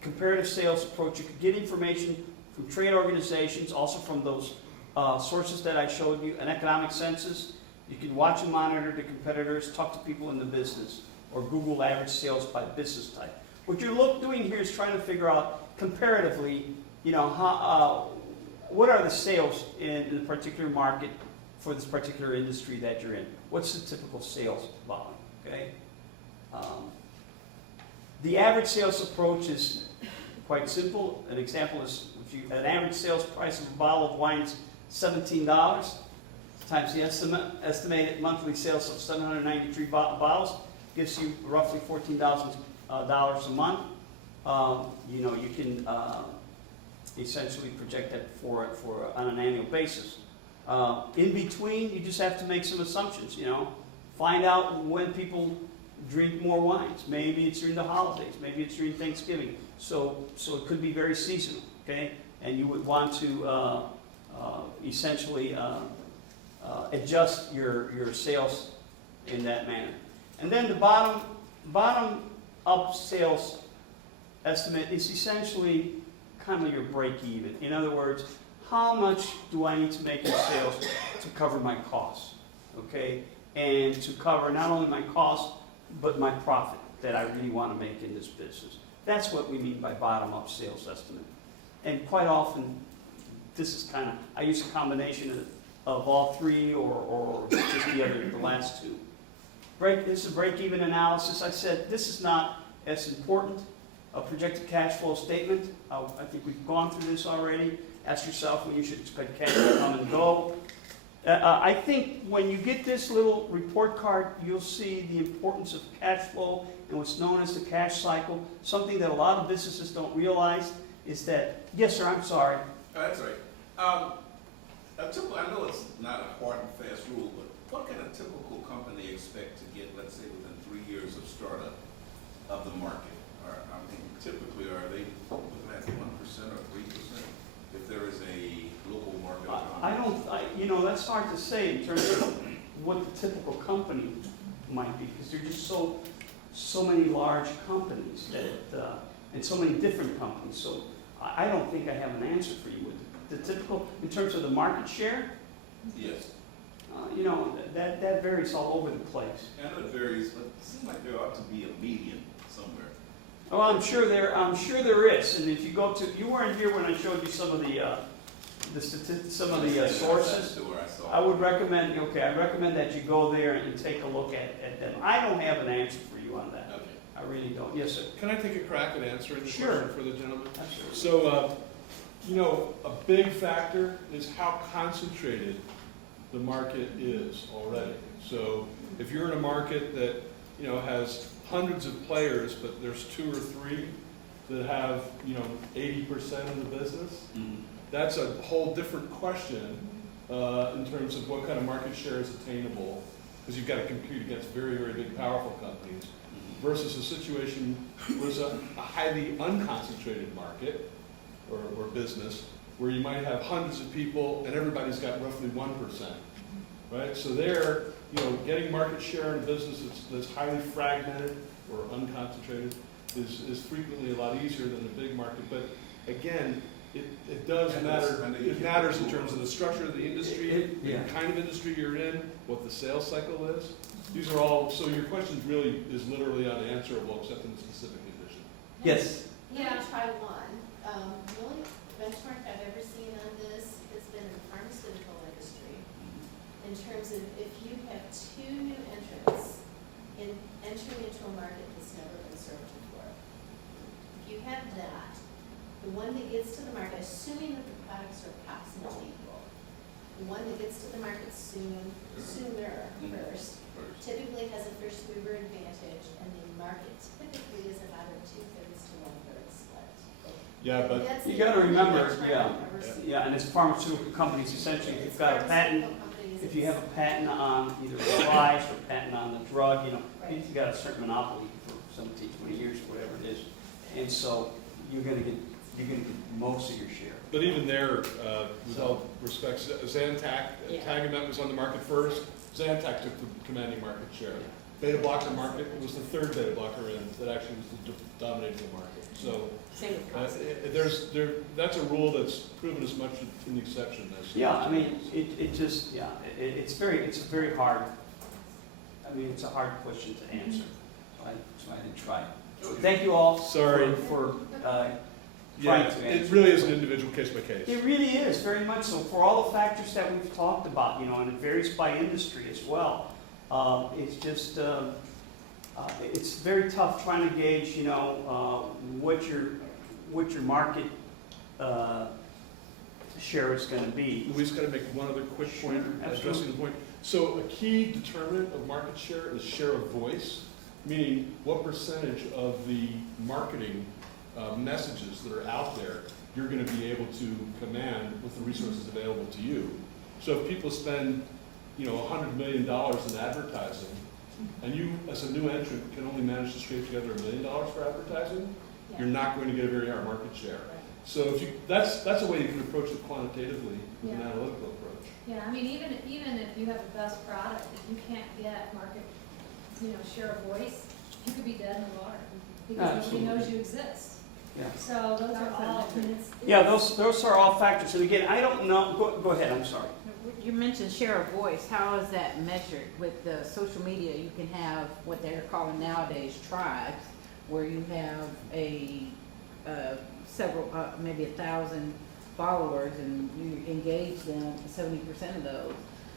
comparative sales approach, you could get information from trade organizations, also from those sources that I showed you, an economic census. You can watch and monitor the competitors, talk to people in the business, or Google average sales by business type. What you're doing here is trying to figure out comparatively, you know, how, what are the sales in a particular market for this particular industry that you're in? What's the typical sales volume, okay? The average sales approach is quite simple. An example is if you, an average sales price of a bottle of wine is $17 times the estimated monthly sales of 793 bottles gives you roughly $14,000 a month. You know, you can essentially project that for on an annual basis. In between, you just have to make some assumptions. You know, find out when people drink more wines. Maybe it's during the holidays. Maybe it's during Thanksgiving. So it could be very seasonal. Okay, and you would want to essentially adjust your sales in that manner. And then the bottom up sales estimate is essentially kind of your break even. In other words, how much do I need to make in sales to cover my costs? Okay, and to cover not only my costs but my profit that I really want to make in this business. That's what we mean by bottom up sales estimate. And quite often, this is kind of, I use a combination of all 3 or just the last 2. This is a break-even analysis. I said this is not as important. A projected cash flow statement. I think we've gone through this already. Ask yourself when you should expect cash to come and go. I think when you get this little report card, you'll see the importance of cash flow and what's known as the cash cycle. Something that a lot of businesses don't realize is that, yes, sir, I'm sorry. That's right. I know it's not a hard and fast rule, but what can a typical company expect to get, let's say, within 3 years of startup of the market? I mean, typically, are they looking at 1% or 3% if there is a local market? You know, that's hard to say in terms of what the typical company might be, because there are just so many large companies that, and so many different companies. So I don't think I have an answer for you. The typical, in terms of the market share, Yes. you know, that varies all over the place. I know it varies, but it seems like there ought to be a median somewhere. Oh, I'm sure there is. And if you go to, you weren't here when I showed you some of the sources. I would recommend, I recommend that you go there and take a look at them. I don't have an answer for you on that. Okay. I really don't. Yes, sir. Can I take a crack at answering the Sure. question for the gentleman? Absolutely. So, you know, a big factor is how concentrated the market is already. So if you're in a market that, you know, has hundreds of players, but there's 2 or 3 that have, you know, 80% of the business, that's a whole different question in terms of what kind of market share is attainable, because you've got to compete against very, very big, powerful companies, versus a situation where it's a highly unconcentrated market or business, where you might have hundreds of people and everybody's got roughly 1%, right? So there, you know, getting market share in a business that's highly fragmented or unconcentrated is frequently a lot easier than a big market. But again, it does matter. It matters in terms of the structure of the industry, the kind of industry you're in, what the sales cycle is. These are all, so your question really is literally unanswerable except in the specific condition. Yes. Yeah, I'll try one. The only benchmark I've ever seen on this has been in the pharmaceutical industry. In terms of if you have 2 new entrants entering into a market that's never been served before. one that gets to the market, assuming that the products are approximately equal, the one that gets to the market sooner first, typically has a first mover advantage, and the market typically is about a 2/3 to 1/3 split. Yeah, but That's You the gotta only remember, benchmark yeah, I've ever seen. yeah, and it's pharmaceutical companies, essentially, if you've got a patent, if you have a patent on either a device or a patent on the drug, you know, Right. you've got a certain monopoly for 17, 20 years, whatever it is. And so you're gonna get most of your share. But even there, with all respect, Zantac, Yeah. Tagamet was on the market first. Zantac took the commanding market share. Beta blocker market, it was the third beta blocker in that actually was dominating the market. So Same with that's a rule that's proven as much an exception as. Yeah, I mean, it's a very hard, I mean, it's a hard question to answer. So I didn't try. Thank you all. Sorry. For Yeah, trying to it answer. really is an individual case by case. It really is, very much so, for all the factors that we've talked about, you know, and it varies by industry as well. It's just, it's very tough trying to gauge, you know, what your market share is gonna be. We just got to make one other quick point, Sure, addressing the point. So a key determinant of market share is share of voice, meaning what percentage of the marketing messages that are out there you're going to be able to command with the resources available to you. So if people spend, you know, $100 million in advertising, and you, as a new entrant, can only manage to scrape together $1 million for advertising, you're not going to get a very high market share. So if you, that's a way you can approach it quantitatively with an Yeah. analytical approach. Yeah, I mean, even if you have the best product, if you can't get market, share of voice, you could be dead in the water, because nobody Absolutely. knows you exist. Yeah. So those are all, I mean, it's. Yeah, those are all factors, and again, I don't know, go ahead, I'm sorry. You mentioned share of voice. How is that measured? With the social media, you can have what they're calling nowadays tribes, where you have several, maybe 1,000 followers, and you engage them, 70% of those.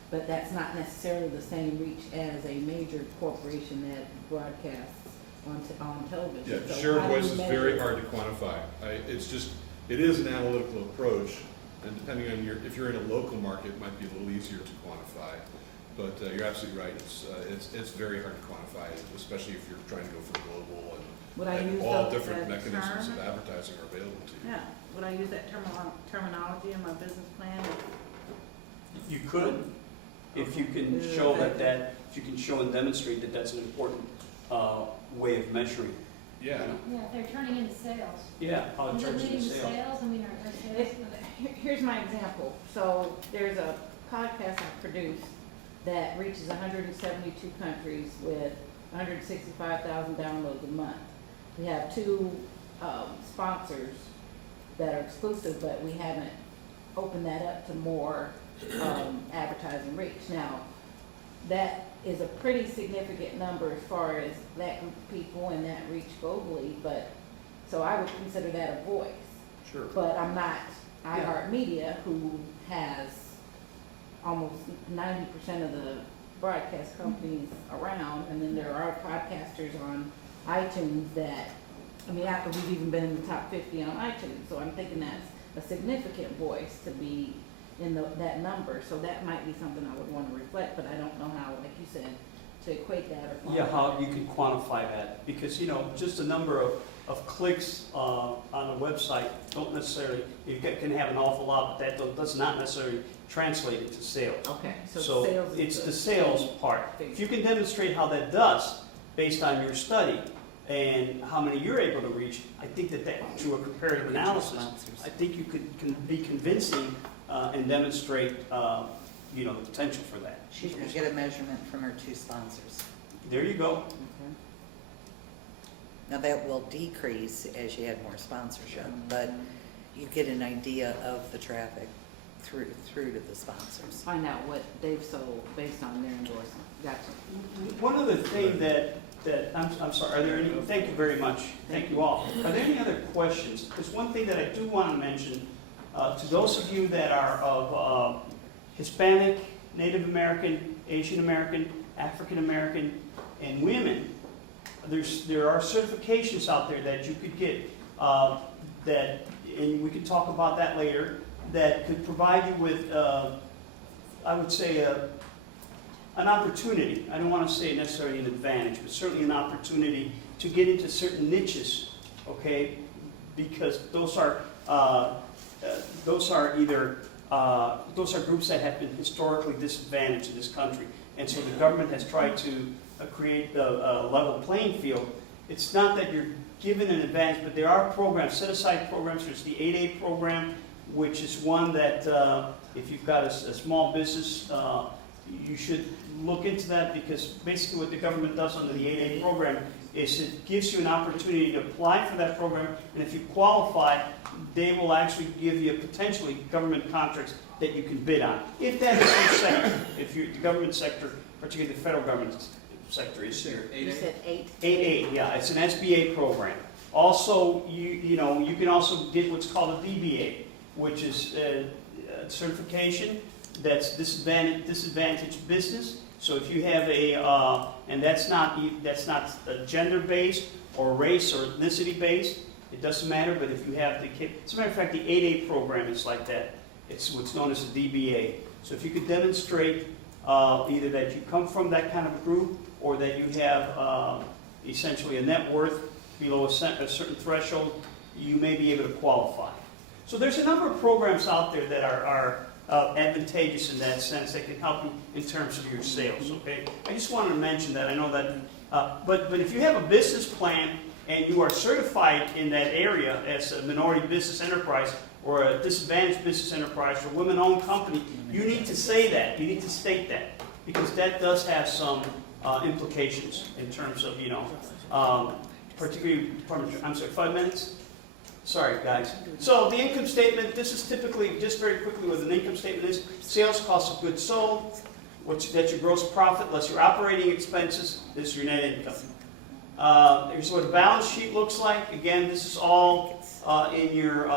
But that's not necessarily the same reach as a major corporation that broadcasts on television. Yeah, So share of how do you voice is measure very it? hard to quantify. It is an analytical approach, and depending on if you're in a local market, it might be a little easier to quantify. But you're absolutely right, it's very hard to quantify, especially if you're trying to go for global Would I and use all that different mechanisms term? of advertising are available to you. Yeah, would I use that terminology in my business plan? You could, if you can show if you can show and demonstrate that that's an important way of measuring. Yeah, Yeah, they're turning into sales. Yeah, how it Is it turns into leading to sales. sales? I mean, are sales? Here's my example. So there's a podcast I produced that reaches 172 countries with 165,000 downloads a month. We have two sponsors that are exclusive, but we haven't opened that up to more advertising reach. Now, that is a pretty significant number as far as that group of people and that reach globally, but, so I would consider that a voice. sure. But I'm not iHeartMedia, who has almost 90% of the broadcast companies around, and then there are podcasters on iTunes that, we've even been in the top 50 on iTunes, so I'm thinking that's a significant voice to be in that number, so that might be something I would want to reflect, but I don't know how, like you said, to equate that or. Yeah, how you can quantify that, because, just a number of clicks on a website don't necessarily, can have an awful lot, but that does not necessarily translate into sales. Okay, So sales is it's the sales part. If you can demonstrate how that does, based on your study, and how many you're able to reach, I think that through a comparative analysis, I think you can be convincing and demonstrate, the potential for that. She's gonna get a measurement from her two sponsors. There you go. Okay. Now, that will decrease as you add more sponsorship, but you get an idea of the traffic through to the sponsors. Find out what they've sold based on their endorsement. Gotcha. One other thing that I'm sorry, are there any, thank you very much, thank you all. Are there any other questions? Because one thing that I do want to mention, to those of you that are of Hispanic, Native American, Asian American, African American, and women, there are certifications out there that you could get. that, and we can talk about that later, that could provide you with, I would say, an opportunity. I don't want to say necessarily an advantage, but certainly an opportunity to get into certain niches, okay? Because those are either those are groups that have been historically disadvantaged in this country, and so the government has tried to create a level playing field. It's not that you're given an advantage, but there are programs, set-aside programs. There's the 8A program, which is one that if you've got a small business, you should look into that, because basically what the government does under the 8A program is it gives you an opportunity to apply for that program, and if you qualify, they will actually give you potentially government contracts that you can bid on. If that is your sector, if the government sector, particularly the federal government sector is here. You said 8? 8A, yeah, it's an SBA program. Also, you can also get what's called a DBA, which is a certification that's disadvantaged business. So if you have and that's not gender-based or race or ethnicity-based, it doesn't matter, but if you have as a matter of fact, the 8A program is like that. It's what's known as a DBA. So if you could demonstrate either that you come from that kind of group, or that you have essentially a net worth below a certain threshold, you may be able to qualify. So there's a number of programs out there that are advantageous in that sense, that can help you in terms of your sales, okay? I just wanted to mention that. I know that, but if you have a business plan and you are certified in that area as a minority business enterprise or a disadvantaged business enterprise or women-owned company, you need to say that. You need to state that, because that does have some implications in terms of, particularly, I'm sorry, 5 minutes? Sorry, guys. So the income statement, this is typically, just very quickly what an income statement is: sales, cost of goods sold, that's your gross profit less your operating expenses. This is your net income. Here's what a balance sheet looks like. Again, this is all in your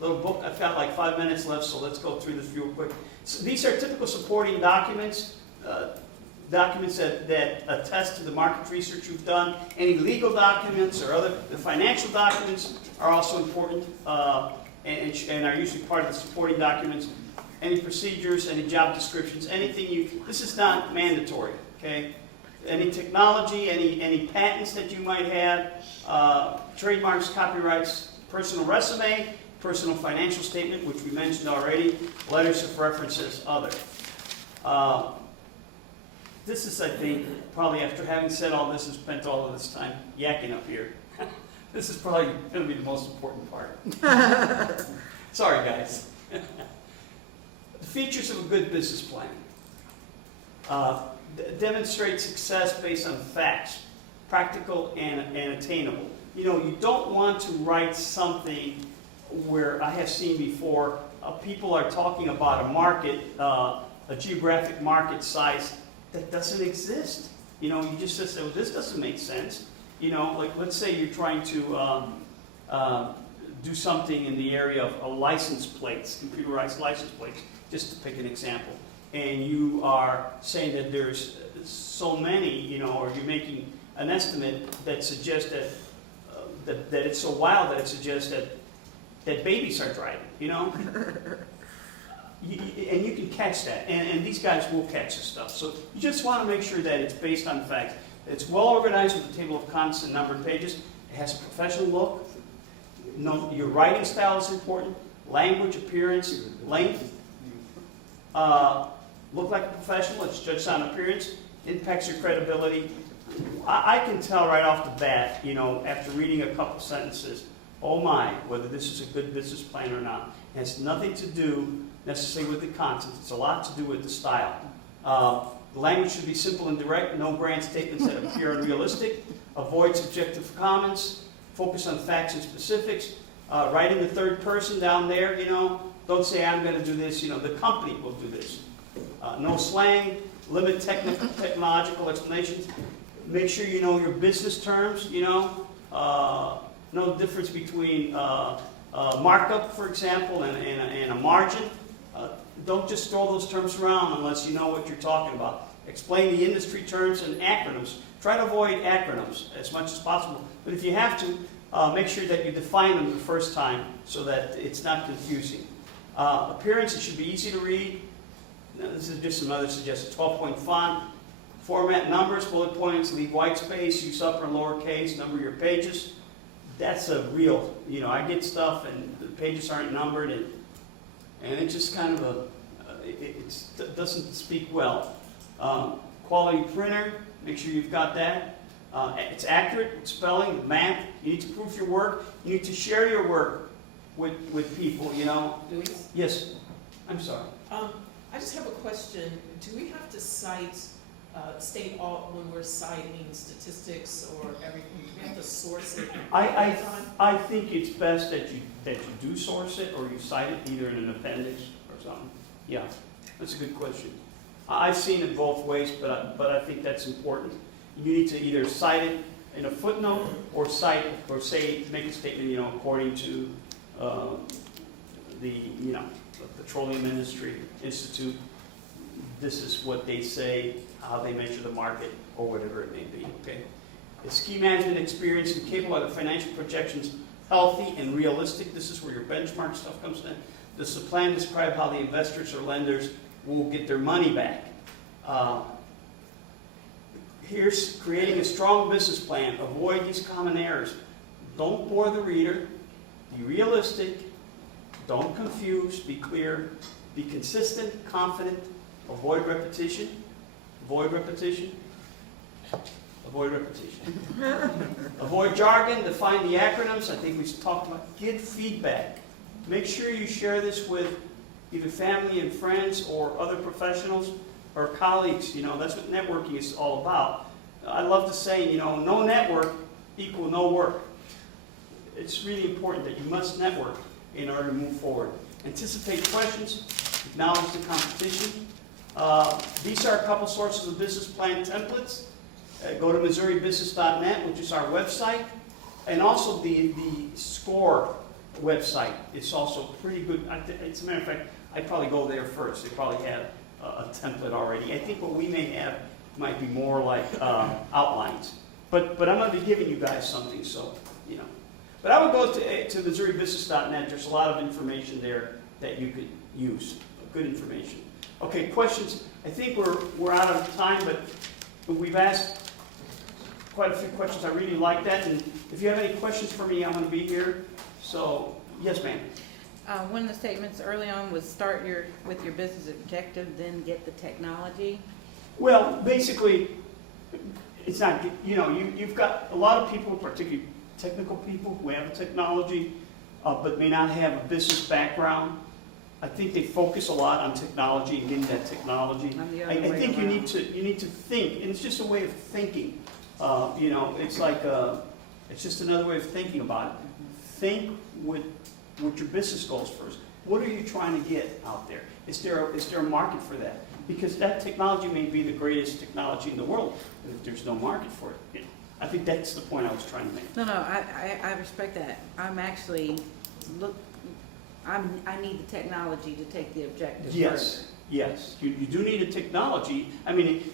little book. I've got like 5 minutes left, so let's go through this real quick. So these are typical supporting documents. Documents that attest to the market research you've done. Any legal documents or the financial documents are also important and are usually part of the supporting documents. Any procedures, any job descriptions, anything this is not mandatory, okay? Any technology, any patents that you might have, trademarks, copyrights, personal resume, personal financial statement, which we mentioned already, letters of references, other. This is, I think, probably after having said all this and spent all of this time yakking up here, this is probably going to be the most important part. Sorry, guys. The features of a good business plan. Demonstrate success based on facts, practical and attainable. You don't want to write something where I have seen before, people are talking about a market, a geographic market size that doesn't exist. You just say, well, this doesn't make sense. Like let's say you're trying to do something in the area of license plates, computerized license plates, just to pick an example. And you are saying that there's so many, or you're making an estimate that suggests that it's so wild that it suggests that babies are driving, and you can catch that, and these guys will catch this stuff. So you just want to make sure that it's based on facts. It's well organized with a table of contents and numbered pages. It has a professional look. Your writing style is important. Language, appearance, length. Look like a professional. It's judged on appearance. Impacts your credibility. I can tell right off the bat, after reading a couple sentences, oh my, whether this is a good business plan or not. It has nothing to do necessarily with the content. It's a lot to do with the style. The language should be simple and direct, no grand statements that appear unrealistic. Avoid subjective comments. Focus on facts and specifics. Write in the third person down there, Don't say I'm going to do this, the company will do this. No slang. Limit technological explanations. Make sure you know your business terms, No difference between markup, for example, and a margin. Don't just throw those terms around unless you know what you're talking about. Explain the industry terms and acronyms. Try to avoid acronyms as much as possible. But if you have to, Make sure that you define them the first time so that it's not confusing. Appearance, it should be easy to read. Now, this is just another suggestion. 12-point font. Format numbers, bullet points, leave white space, use upper and lower case, number your pages. That's a real, I get stuff and the pages aren't numbered and it just kind of it doesn't speak well. Quality printer, make sure you've got that. It's accurate, with spelling, math. You need to proof your work. You need to share your work with people, Louise? Yes, I'm sorry. I just have a question. Do we have to cite, state all, when we're citing statistics or everything, do we have to source it? I think it's best that you do source it or you cite it either in an appendix or something. Yeah, that's a good question. I've seen it both ways, but I think that's important. You need to either cite it in a footnote or cite or make a statement, according to the Petroleum Industry Institute. This is what they say, how they measure the market, or whatever it may be. Okay. Is ski management experience and capable of the financial projections healthy and realistic? This is where your benchmark stuff comes in. Does the plan describe how the investors or lenders will get their money back? Here's creating a strong business plan. Avoid these common errors. Don't bore the reader. Be realistic. Don't confuse. Be clear. Be consistent, confident. Avoid repetition. Avoid repetition. Avoid repetition. Avoid jargon. Define the acronyms. I think we talked about. Give feedback. Make sure you share this with either family and friends or other professionals or colleagues. That's what networking is all about. I love to say, no network equal no work. It's really important that you must network in order to move forward. Anticipate questions, acknowledge the competition. These are a couple sources of business plan templates. Go to MissouriBusiness.net, which is our website, and also the SCORE website. It's also pretty good. As a matter of fact, I'd probably go there first. They probably have a template already. I think what we may have might be more like outlines. But I'm going to be giving you guys something, so. But I would go to MissouriBusiness.net. There's a lot of information there that you could use. Good information. Okay, questions. I think we're out of time, but we've asked quite a few questions. I really like that. And if you have any questions for me, I'm going to be here. So, yes, ma'am. One of the statements early on was start with your business objective, then get the technology. Well, basically, it's not, you've got a lot of people, particularly technical people who have technology, but may not have a business background. I think they focus a lot on technology and getting that technology. I think you need to think, and it's just a way of thinking. It's like it's just another way of thinking about it. Think with your business goals first. What are you trying to get out there? Is there a market for that? Because that technology may be the greatest technology in the world, but if there's no market for it, I think that's the point I was trying to make. No, I respect that. I'm actually I need the technology to take the objective. Yes, yes. You do need a technology. I mean,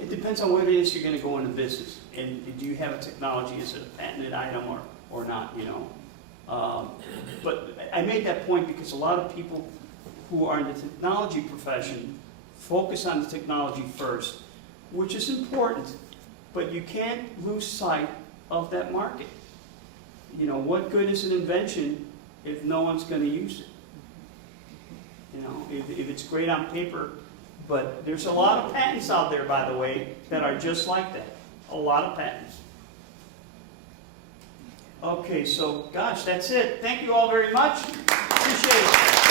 it depends on what it is you're going to go into business. And do you have a technology? Is it a patented item or not, But I made that point because a lot of people who are in the technology profession focus on the technology first, which is important, but you can't lose sight of that market. What good is an invention if no one's going to use it? If it's great on paper, but there's a lot of patents out there, by the way, that are just like that. A lot of patents. Okay, so gosh, that's it. Thank you all very much. Appreciate it.